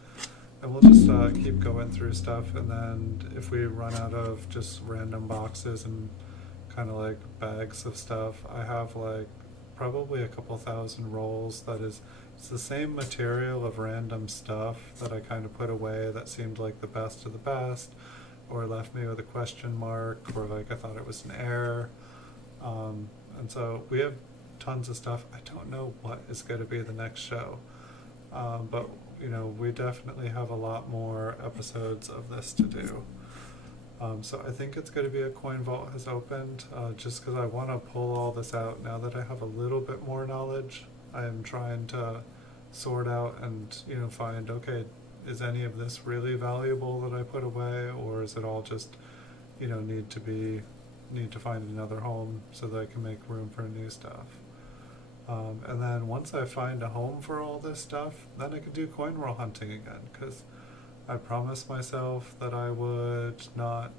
and we'll just keep going through stuff. And then if we run out of just random boxes and kind of like bags of stuff, I have like probably a couple thousand rolls. It's the same material of random stuff that I kind of put away that seemed like the best of the best, or left me with a question mark, or like I thought it was an error. And so we have tons of stuff. I don't know what is going to be the next show, but you know, we definitely have a lot more episodes of this to do. So I think it's going to be a coin vault has opened, just because I want to pull all this out now that I have a little bit more knowledge. I am trying to sort out and, you know, find, okay, is any of this really valuable that I put away, or is it all just, you know, need to find another home so that I can make room for new stuff. And then once I find a home for all this stuff, then I can do coin roll hunting again, because I promised myself that I would not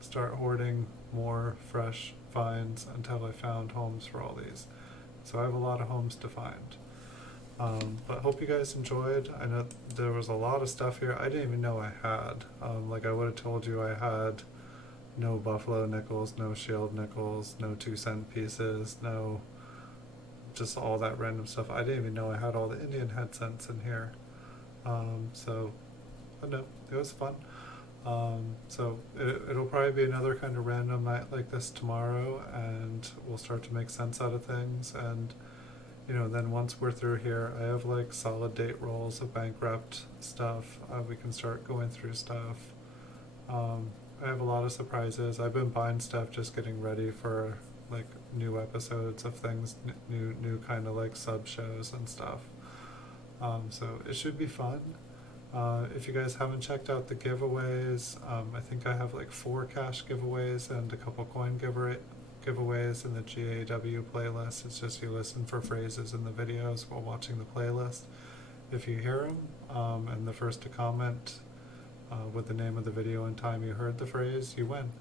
start hoarding more fresh finds until I found homes for all these. So I have a lot of homes to find. But hope you guys enjoyed. I know there was a lot of stuff here I didn't even know I had. Like I would have told you I had no buffalo nickels, no shield nickels, no 2-cent pieces, no just all that random stuff. I didn't even know I had all the Indian head cents in here. So, but no, it was fun. So it'll probably be another kind of random night like this tomorrow, and we'll start to make sense out of things. And you know, then once we're through here, I have like solid date rolls of bankrupt stuff. We can start going through stuff. I have a lot of surprises. I've been buying stuff just getting ready for like new episodes of things, new kind of like sub shows and stuff. So it should be fun. If you guys haven't checked out the giveaways, I think I have like 4 cash giveaways and a couple coin giveaways in the GAW playlist. It's just you listen for phrases in the videos while watching the playlist. If you hear them, and the first to comment with the name of the video and time you heard the phrase, you win.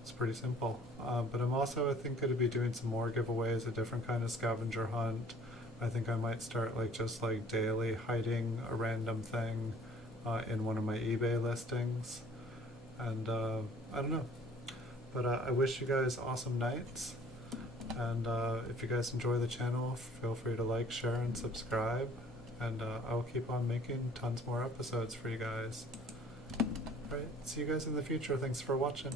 It's pretty simple. But I'm also, I think, going to be doing some more giveaways, a different kind of scavenger hunt. I think I might start like just like daily hiding a random thing in one of my eBay listings. And I don't know. But I wish you guys awesome nights. And if you guys enjoy the channel, feel free to like, share, and subscribe. And I will keep on making tons more episodes for you guys. Alright, see you guys in the future. Thanks for watching.